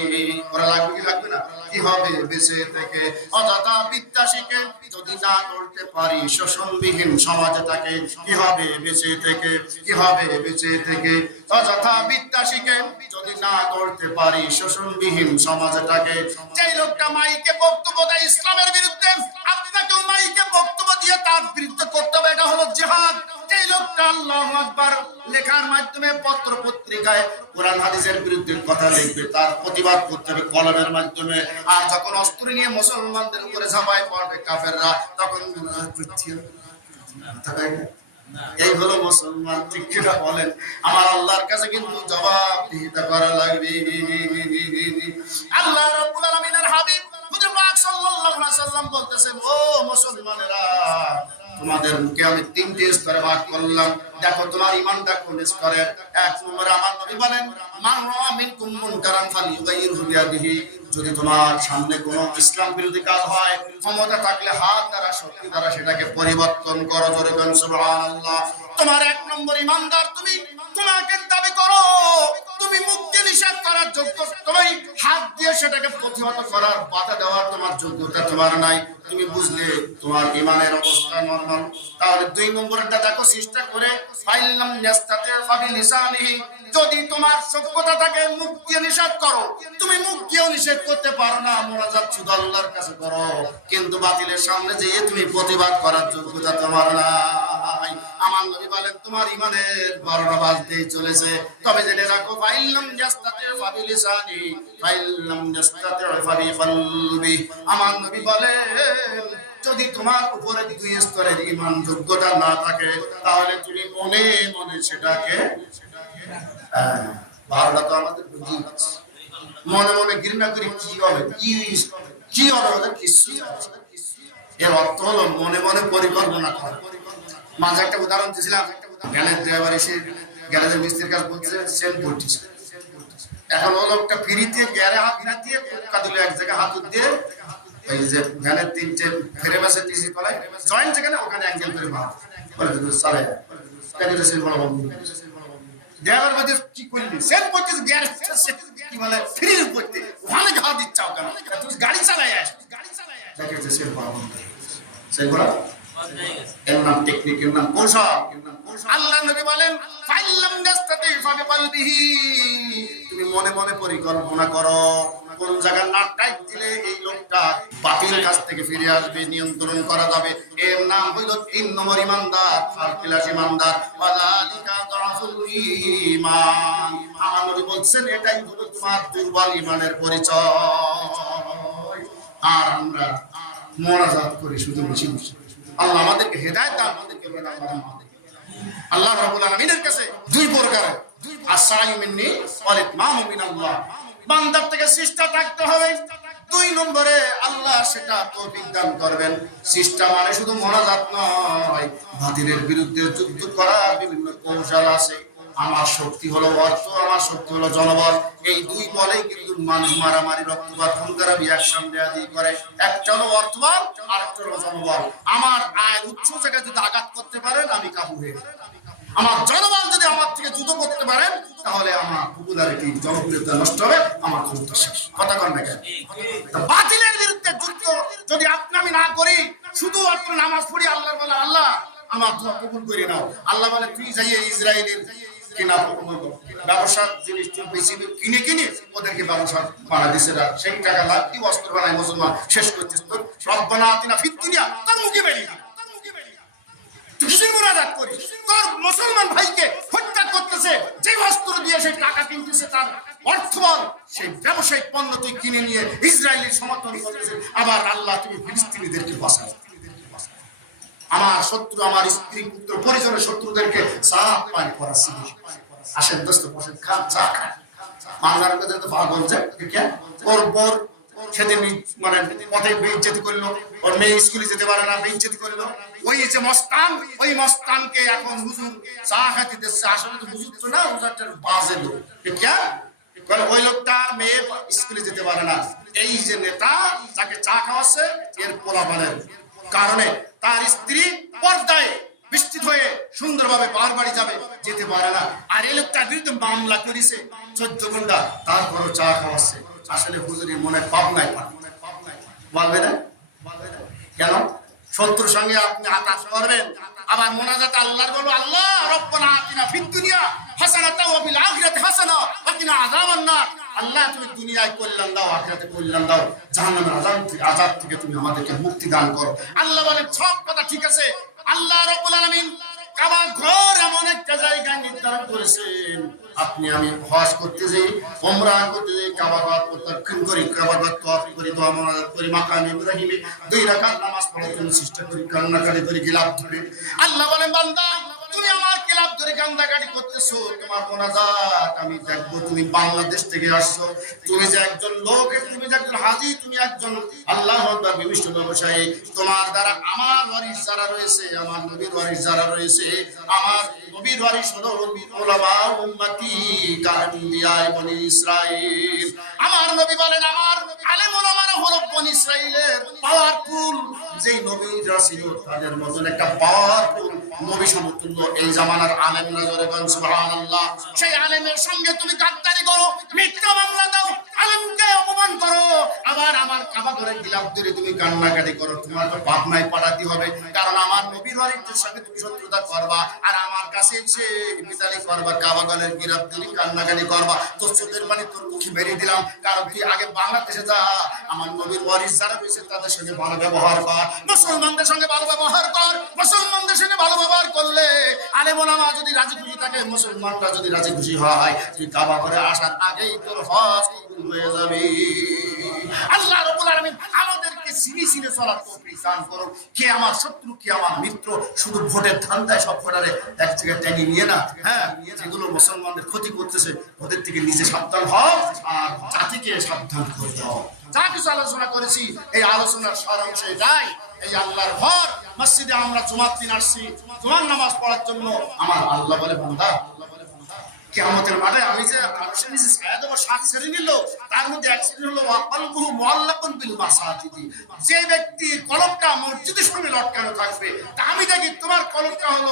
করা লাগবে কি লাগবে না? কি হবে? বেঁচে থেকে অযথা বিদ্যা শিখে যদি না করতে পারি শোষণবিহীন সমাজে থাকে, কি হবে? বেঁচে থেকে কি হবে? বেঁচে থেকে অযথা বিদ্যা শিখে যদি না করতে পারি শোষণবিহীন সমাজে থাকে। যেই লোকটা মাইকে বক্তব্য দেয় ইসলামের বিরুদ্ধে, আপনাকেও মাইকে বক্তব্য দিয়ে তার বিরুদ্ধে করতে হবে, এটা হলো জিহাদ। যেই লোকটা আল্লাহু আকবার লেখার মাধ্যমে পত্র পত্রিকায় কোরআন হাদিসের বিরুদ্ধে কথা লিখবে, তার প্রতিবাদ করতে হবে কলমের মাধ্যমে। আর যখন অস্ত্র নিয়ে মুসলমানদের উপরে ঝাঁপায় পড়বে কাফেররা, তখন এই হলো মুসলমান। ঠিক কিনা বলেন? আমার আল্লাহর কাছে কিন্তু জবাবদিহিতা করা লাগবে। আল্লাহ রাব্বুল আলামিনের হাবিব হুজুর পাক সাল্লাল্লাহু আলাইহি ওয়াসাল্লাম বলতেছেন, ও মুসলমানেরা, তোমাদের মুখে আমি তিনটি স্তরে ভাগ করলাম, দেখো তোমার ঈমানটা কোন স্তরে। এক নম্বরে আমার নবী বলেন, মান রাআ মিনকুম মুনকারান ফালইউগাইয়িরহু বিয়াদিহি, যদি তোমার সামনে কোনো ইসলাম বিরোধী কাজ হয়, ক্ষমতা থাকলে হাত দ্বারা, শক্তি দ্বারা সেটাকে পরিবর্তন করো। জোরে বলুন সুবহানাল্লাহ। তোমার এক নম্বর ঈমানদার তুমি, তোমাকে দাবি করো তুমি মুক্তি নিষেধ করার যোগ্য, তুমি হাত দিয়ে সেটাকে প্রতিহত করার, বাধা দেওয়ার তোমার যোগ্যতা তোমার নাই। তুমি বুঝলে তোমার ঈমানের অবস্থা নরমাল। তাহলে দুই নম্বরটা দেখো, চেষ্টা করে ফাইলাম ইয়াস্তাতি ফাবিলিসানিহি, যদি তোমার সক্ষমতা থাকে মুখ দিয়ে নিষেধ করো। তুমি মুখ দিয়েও নিষেধ করতে পারো না, মুনাজাত শুধু আল্লাহর কাছে করো, কিন্তু বাতিলের সামনে যেয়ে তুমি প্রতিবাদ করার যোগ্যতা তোমার নাই। আমার নবী বলেন, তোমার ঈমানের 12টা বাজতেই চলেছে। তবে জেনে রাখো, ফাইলাম ইয়াস্তাতি ফাবিলিসানি ফাইলাম ইয়াস্তাতি ফাবিকলবি। আমার নবী বলেন, যদি তোমার উপরে দুই স্তরের ঈমান যোগ্যতা না থাকে, তাহলে তুমি মনে মনে সেটাকে 12টা তো আমাদের বুঝি মনে মনে ঘৃণা করি, কি হবে কি হবে ওদের কিছু। এর অর্থ হলো মনে মনে পরিকল্পনা করা। মাঝে একটা উদাহরণ দিয়েছিলাম, গ্যারেজ ড্রাইভার এসে গ্যারেজের মিস্ত্রির কাছে বলছে সেল পড়ছে। এখন ও লোকটা ফ্রিতে গ্যারে হাত না দিয়ে পোকা দিল এক জায়গায় হাত দিয়ে, ওই যে ভ্যানের 3টে ফ্রেম আছে টিসি তলায় জয়েন্ট যেখানে, ওখানে অ্যাঙ্গেল করে মার বলে চালায় প্যাকেটে সেল বলা বন্ধ। ড্রাইভার বাদে কি করলি? সেল পড়ছিস গ্যারেজ কি বলে ফ্রিজ পড়তে, ওখানে ঘা দিচ্ছাও কেন? তুই গাড়ি চালায় আস, দেখেছে সেল বলা বন্ধ। সেল বলা এর নাম টেকনিক, এর নাম কৌশল। আল্লাহ নবী বলেন, ফাইলাম ইয়াস্তাতি ফাবিকলবিহি, তুমি মনে মনে পরিকল্পনা করো কোন জায়গায় নাক টাইট দিলে এই লোকটা বাতিল কাছ থেকে ফিরে আসবে, নিয়ন্ত্রণ করা যাবে। এর নাম হইল 3 নম্বর ঈমানদার, ফালকিলাস ঈমানদার। ওয়ালালিকা দাফুল ঈমান। আমার নবী বলছেন, এটাই হলো তোমার দুর্বল ঈমানের পরিচয়। আর আমরা মুনাজাত করি শুধু বেশি বেশি। আল্লাহ আমাদেরকে হেদায়েত দান, আমাদেরকে হেদায়েত দান। আল্লাহ রাব্বুল আলামিনের কাছে দুই প্রকার, আস-সা'য়ু মিন্নি ওয়াল ইতমামু মিনাল্লাহ। বান্দার থেকে চেষ্টা থাকতে হবে। 2 নম্বরে আল্লাহ সেটা তৌফিক দান করবেন। চেষ্টা মানে শুধু মুনাজাত নয়, বাতিলের বিরুদ্ধে যুদ্ধ করার বিভিন্ন কৌশল আছে। আমার শক্তি হলো অর্থ, আমার শক্তি হলো জনবল। এই দুই বলেই কিন্তু মানুষ মারামারি, রক্তপাত, খুনখারাপি একসঙ্গে আদি করে। একটা হলো অর্থবল, আর একটা হলো জনবল। আমার আয়ের উচ্চ জায়গায় যদি আঘাত করতে পারেন আমি কাবু হয়ে যাই। আমার জনবল যদি আমার থেকে যুদ্ধ করতে পারেন তাহলে আমার পপুলারিটি, জনপ্রিয়তা নষ্ট হবে, আমার ক্ষমতা শেষ। কথা কন না কেন? বাতিলের বিরুদ্ধে যুদ্ধ যদি আপনি আমি না করি, শুধু আপনি নামাজ পড়ি, আল্লাহর বলে আল্লাহ আমার দোয়া কবুল করে নাও, আল্লাহ বলে তুই যাইয়ে ইসরায়েলের কিনা ব্যবসা জিনিস বেশি কিনে কিনে ওদেরকে ব্যবসা বানা দিছে, সেই টাকা লাভ কি অস্ত্র বানায় মুসলমান শেষ করছিস। তোর রব্বানা আতিনা ফিদ দুনিয়া তার মুখে বেরিয়ে তোর মুসলমান ভাইকে হত্যা করতেছে, যে অস্ত্র দিয়ে সেই টাকা কিনতেছে তার অর্থবল, সেই ব্যবসায়িক পণ্য তুই কিনে নিয়ে ইসরায়েলের সমর্থন করতেছে। আবার আল্লাহ তুমি ফিলিস্তিনিদেরকে বাঁচাও। আমার শত্রু, আমার স্ত্রী, পুত্র, পরিজনের শত্রুদেরকে সাপ পানি করাচ্ছি। আসেন দোস্ত, বসেন, খান, চা খান। বাংলার কথা তো পাগল যে ওর বর সেদিন মানে পথে বেইজ্জতি করলো, ওর মেয়ে স্কুলে যেতে পারে না, বেইজ্জতি করলো। ওই যে মস্তান, ওই মস্তানকে এখন হুজুর চা খাইতে দিচ্ছে। আসলে তো হুজুর তো না, হুজুরটার বাজে লোক। ওই লোকটার মেয়ে স্কুলে যেতে পারে না, এই যে নেতা যাকে চা খাওয়াচ্ছে এর পোলাপানের কারণে তার স্ত্রী পর্দায় বিস্তৃত হয়ে সুন্দরভাবে বাবার বাড়ি যাবে, যেতে পারে না। আর এই লোকটার বিরুদ্ধে মামলা করেছে 14 ঘন্টা, তারপরও চা খাওয়াচ্ছে। আসলে হুজুরের মনে পাপ নাই, বলবে না কেন? শত্রুর সঙ্গে আপনি আকাশ করবেন, আবার মোনাজাত আল্লাহর বলবো, আল্লাহ রব্বানা আতিনা ফিদ দুনিয়া হাসানাতাও ওয়া ফিল আখিরাতি হাসানা ওয়া কিনা আযাবান নার। আল্লাহ তুমি দুনিয়ায় কল্যাণ দাও, আখিরাতে কল্যাণ দাও, জাহান্নামের আযাব থেকে তুমি আমাদেরকে মুক্তি দান করো। আল্লাহ বলেন সব কথা ঠিক আছে। আল্লাহ রাব্বুল আলামিন কাবা ঘর এমন একটা জায়গা নির্ধারণ করেছেন, আপনি আমি হজ করতে যাই, উমরা করতে যাই, কাবা ঘর প্রদক্ষিণ করি, কাবা ঘর তওয়াফ করি, দোয়া মোনাজাত করি, মাকাম ইব্রাহিমে 2 রাকাত নামাজ পড়ার জন্য চেষ্টা করি, কান্নাকাটি করি, গিলাপ ধরে। আল্লাহ বলেন বান্দা তুমি আমার গিলাপ ধরে কান্নাকাটি করতেছো, তোমার মোনাজাত আমি দেখবো। তুমি বাংলাদেশ থেকে আসছো, তুমি যে একজন লোক, তুমি যে একজন হাজী, তুমি একজন আল্লাহু আকবার বিশিষ্ট ব্যবসায়ী, তোমার দ্বারা আমার ওয়ারিস যারা রয়েছে, আমার নবীর ওয়ারিস যারা রয়েছে, আমার নবীর ওয়ারিস হলো উলামা উম্মতি কান্দিয়ায় বনি ইসরাইল। আমার নবী বলেন আমার আলেম ওলামারা হলো বনি ইসরাইলের পাওয়ারফুল, যেই নবীরা ছিল তাদের মতন একটা পাওয়ারফুল নবী সমতুল্য এই জামানার আলেমরা জোরে বলেন সুবহানাল্লাহ। সেই আলেমের সঙ্গে তুমি গাদ্দারি করো, মিথ্যা মামলা দাও, আলেমকে অপমান করো, আবার আমার কাবা ঘরে গিলাফ ধরে তুমি কান্নাকাটি করো, তোমার তো পাপ নাই, পাঠাতে হবে। কারণ আমার নবীর ওয়ারিসের সঙ্গে তুমি শত্রুতা করবা, আর আমার কাছে এসে মিতালি করবা, কাবা ঘরের গিলাফ ধরে কান্নাকাটি করবা। তোর চোখের পানি তোর মুখে বেরিয়ে দিলাম। কারণ তুই আগে বাংলাদেশে যা, আমার নবীর ওয়ারিস যারা রয়েছে তাদের সঙ্গে ভালো ব্যবহার কর, মুসলমানদের সঙ্গে ভালো ব্যবহার কর। মুসলমানদের সঙ্গে ভালো ব্যবহার করলে আলেম ওলামা যদি রাজি খুশি থাকে, মুসলমানরা যদি রাজি খুশি হয়, তুই কাবা ঘরে আসার আগেই তোর হজ কবুল হয়ে যাবে। আল্লাহ রাব্বুল আলামিন আমাদেরকে সিনে সিনে চলার তৌফিক দান করুন। কে আমার শত্রু, কে আমার মিত্র, শুধু ভোটের ধান্দায় সব ভোটারে এক জায়গায় টেনে নিয়ে না, হ্যাঁ, যেগুলো মুসলমানদের ক্ষতি করতেছে ওদের থেকে নিজে সাবধান হও আর জাতিকে সাবধান করে দাও। যা কিছু আলোচনা করেছি এই আলোচনার সারাংশ এটাই, এই আল্লাহর ঘর মসজিদে আমরা জুমার দিন আসছি জুমার নামাজ পড়ার জন্য। আমার আল্লাহ বলে বান্দা কিয়ামতের মাঠে আমি যে মানুষের নিচে ছায়া দেবো 7 শ্রেণীর লোক, তার মধ্যে এক শ্রেণী হলো ওয়াকলবুহু মুআল্লাকুন বিল মাসাজিদি, যে ব্যক্তি কলবটা মসজিদের সঙ্গে লটকানো থাকবে। তা আমি দেখি তোমার কলবটা হলো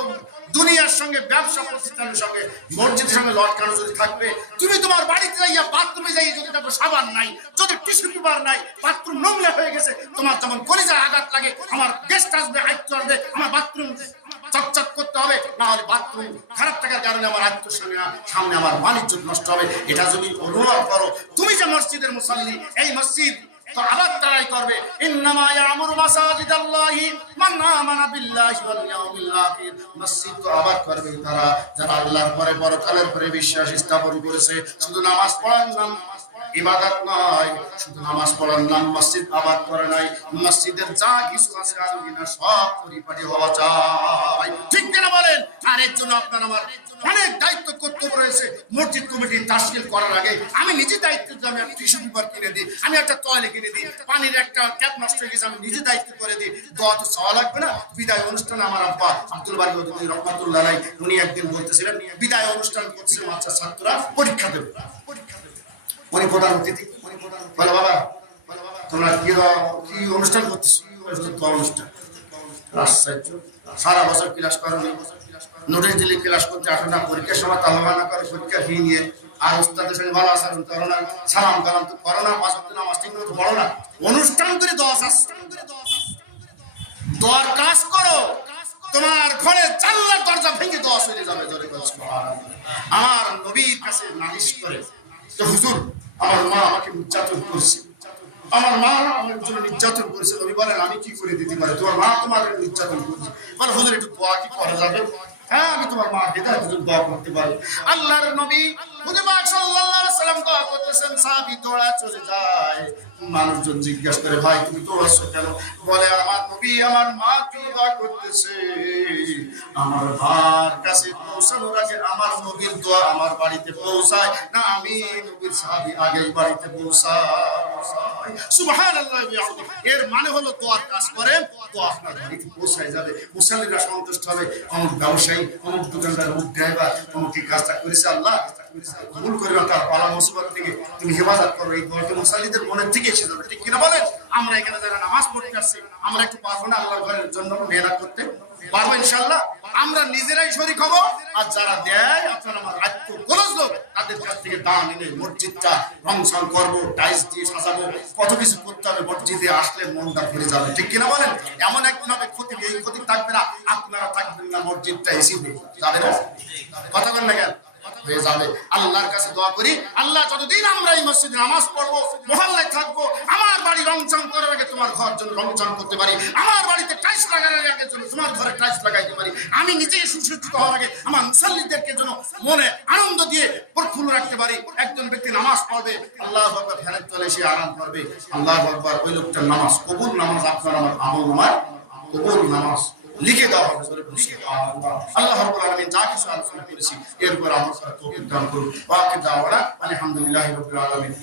দুনিয়ার সঙ্গে, ব্যবসা প্রতিষ্ঠানের সঙ্গে, মসজিদের সঙ্গে লটকানো যদি থাকবে, তুমি তোমার বাড়িতে যাইয়া বাথরুমে যাই যদি দেখো সাবান নাই, যদি টিস্যু পেপার নাই, বাথরুম নোংরা হয়ে গেছে, তোমার যেমন কলিজায় আঘাত লাগে, আমার গেস্ট আসবে, আইতে আসবে, আমার বাথরুম চকচক করতে হবে, না হলে বাথরুম খারাপ থাকার কারণে আমার আত্মীয় সামনে আমার মানিজ্য নষ্ট হবে। এটা যদি অনুভব করো, তুমি যে মসজিদের মুসাল্লি, এই মসজিদ তো আবার তারাই করবে। ইন্নামা ইয়ামুরু মাসাজিদাল্লাহি মান আমানা বিল্লাহি ওয়াল ইয়াউমিল আখির, মসজিদ তো আবার করবে তারা যারা আল্লাহর পরে পরকালের পরে বিশ্বাস স্থাপন করেছে। শুধু নামাজ পড়ার নাম ইবাদত নয়, শুধু নামাজ পড়ার নাম মসজিদ আবাদ করে নাই, মসজিদের যা কিছু আছে আলমিনা সব পরিপাটি হওয়া চাই, ঠিক কিনা বলেন? আর এর জন্য আপনার আমার অনেক দায়িত্ব কর্তব্য রয়েছে। মসজিদ কমিটি তাশকিল করার আগে আমি নিজে দায়িত্ব দিই, আমি একটা টিস্যু পেপার কিনে দিই, আমি একটা টয়লেট কিনে দিই, পানির একটা ট্যাপ নষ্ট হয়ে গেছে আমি নিজে দায়িত্ব করে দিই। দোয়া তো চাওয়া লাগবে না? বিদায় অনুষ্ঠানে আমার আব্বা আব্দুল বারী রহমাতুল্লাহ আলাইহি উনি একদিন বলতেছিলেন, বিদায় অনুষ্ঠান করছে বাচ্চা ছাত্ররা পরীক্ষা দেবে, উনি প্রধান অতিথি বলে, বাবা তোমরা কি অনুষ্ঠান করতেছো? অনুষ্ঠান আশ্চর্য, সারা বছর ক্লাস করো, নোটিশ দিলে ক্লাস করতে আসো না, পরীক্ষার সময় তালবানা করে পরীক্ষা ফি নিয়ে, আর উস্তাদের সঙ্গে ভালো আচরণ করো না, সালাম কালাম তো করো না, ৫ ওয়াক্ত নামাজ ঠিক মতো পড়ো না, অনুষ্ঠান করে দোয়ার কাজ করো, তোমার ঘরে জান্নাতের দরজা ভেঙে দোয়া চলে যাবে। জোরে বলো সুবহানাল্লাহ। আমার নবীর কাছে নালিশ করে যে হুজুর আমার মা আমাকে নির্যাতন করছে, আমার মা আমার জন্য নির্যাতন করেছে। নবী বলেন আমি কি করে দিতে পারি? তোমার মা তোমাকে নির্যাতন করছে, বলে হুজুর একটু দোয়া কি করা যাবে? হ্যাঁ আমি তোমার মা হেদায়েতের জন্য দোয়া করতে পারি। আল্লাহর নবী হুজুর পাক সাল্লাল্লাহু আলাইহি সাল্লাম দোয়া করতেছেন, সাহাবী দৌড়া চলে যায়। মানুষজন জিজ্ঞাসা করে ভাই তুমি দৌড়াচ্ছ কেন? বলে আমার নবী আমার মা দোয়া করতেছে, আমার মার কাছে পৌঁছানোর আগে আমার নবীর দোয়া আমার বাড়িতে পৌঁছায় না, আমি নবীর সাহাবী আগে বাড়িতে পৌঁছাই। সুবহানাল্লাহ। এর মানে হলো দোয়ার কাজ করেন, দোয়া আপনার বাড়িতে পৌঁছায় যাবে, মুসল্লিরা সন্তুষ্ট হবে। অমুক ব্যবসায়ী, অমুক দোকানদার, অমুক ড্রাইভার অমুক এই কাজটা করেছে, আল্লাহ কবুল করবে, তার বালা মুসিবত থেকে তুমি হেফাজত করো। এই দোয়াটা মুসল্লিদের মনের থেকে এসে যাবে, ঠিক কিনা বলেন? আমরা এখানে যারা নামাজ পড়তে আসছি আমরা একটু পারবো না আল্লাহর ঘরের জন্য মেহনত করতে? পারবো ইনশাআল্লাহ। আমরা নিজেরাই শরীক হব, আর যারা দেয় আপনারা আমার রাজ্য খরচ লোক তাদের কাছ থেকে দান এনে মসজিদটা রংসং করবো, টাইলস দিয়ে সাজাবো, কত কিছু করতে হবে। মসজিদে আসলে মনটা ফিরে যাবে, ঠিক কিনা বলেন? এমন একদিন হবে ক্ষতি, এই ক্ষতি থাকবে না, আপনারা থাকবেন না, মসজিদটা এসি হয়ে যাবে না। কথা বলেন না কেন? হয়ে যাবে। আল্লাহর কাছে দোয়া করি, আল্লাহ যতদিন আমরা এই মসজিদে নামাজ পড়বো, মহল্লায় থাকবো, আমার বাড়ি রংচং করার আগে তোমার ঘর জন্য রংচং করতে পারি, আমার বাড়িতে টাইলস লাগানোর আগে জন্য তোমার ঘরে টাইলস লাগাইতে পারি, আমি নিজেকে সুসজ্জিত হওয়ার আগে আমার মুসল্লিদেরকে জন্য মনে আনন্দ দিয়ে প্রফুল্ল রাখতে পারি। একজন ব্যক্তি নামাজ পড়বে, আল্লাহু আকবার, ফ্যানের তলে সে আরাম করবে, আল্লাহু আকবার, ওই লোকটার নামাজ কবুল নামাজ, আপনার আমার আমল নামাজ কবুল নামাজ লিখে দেওয়া হবে। আল্লাহ রাব্বুল আলামিন যা কিছু আলোচনা করেছি এরপর আমার তৌফিক দান করুন। ওয়া আখির দাওয়ানা আলহামদুলিল্লাহি রাব্বিল আলামিন।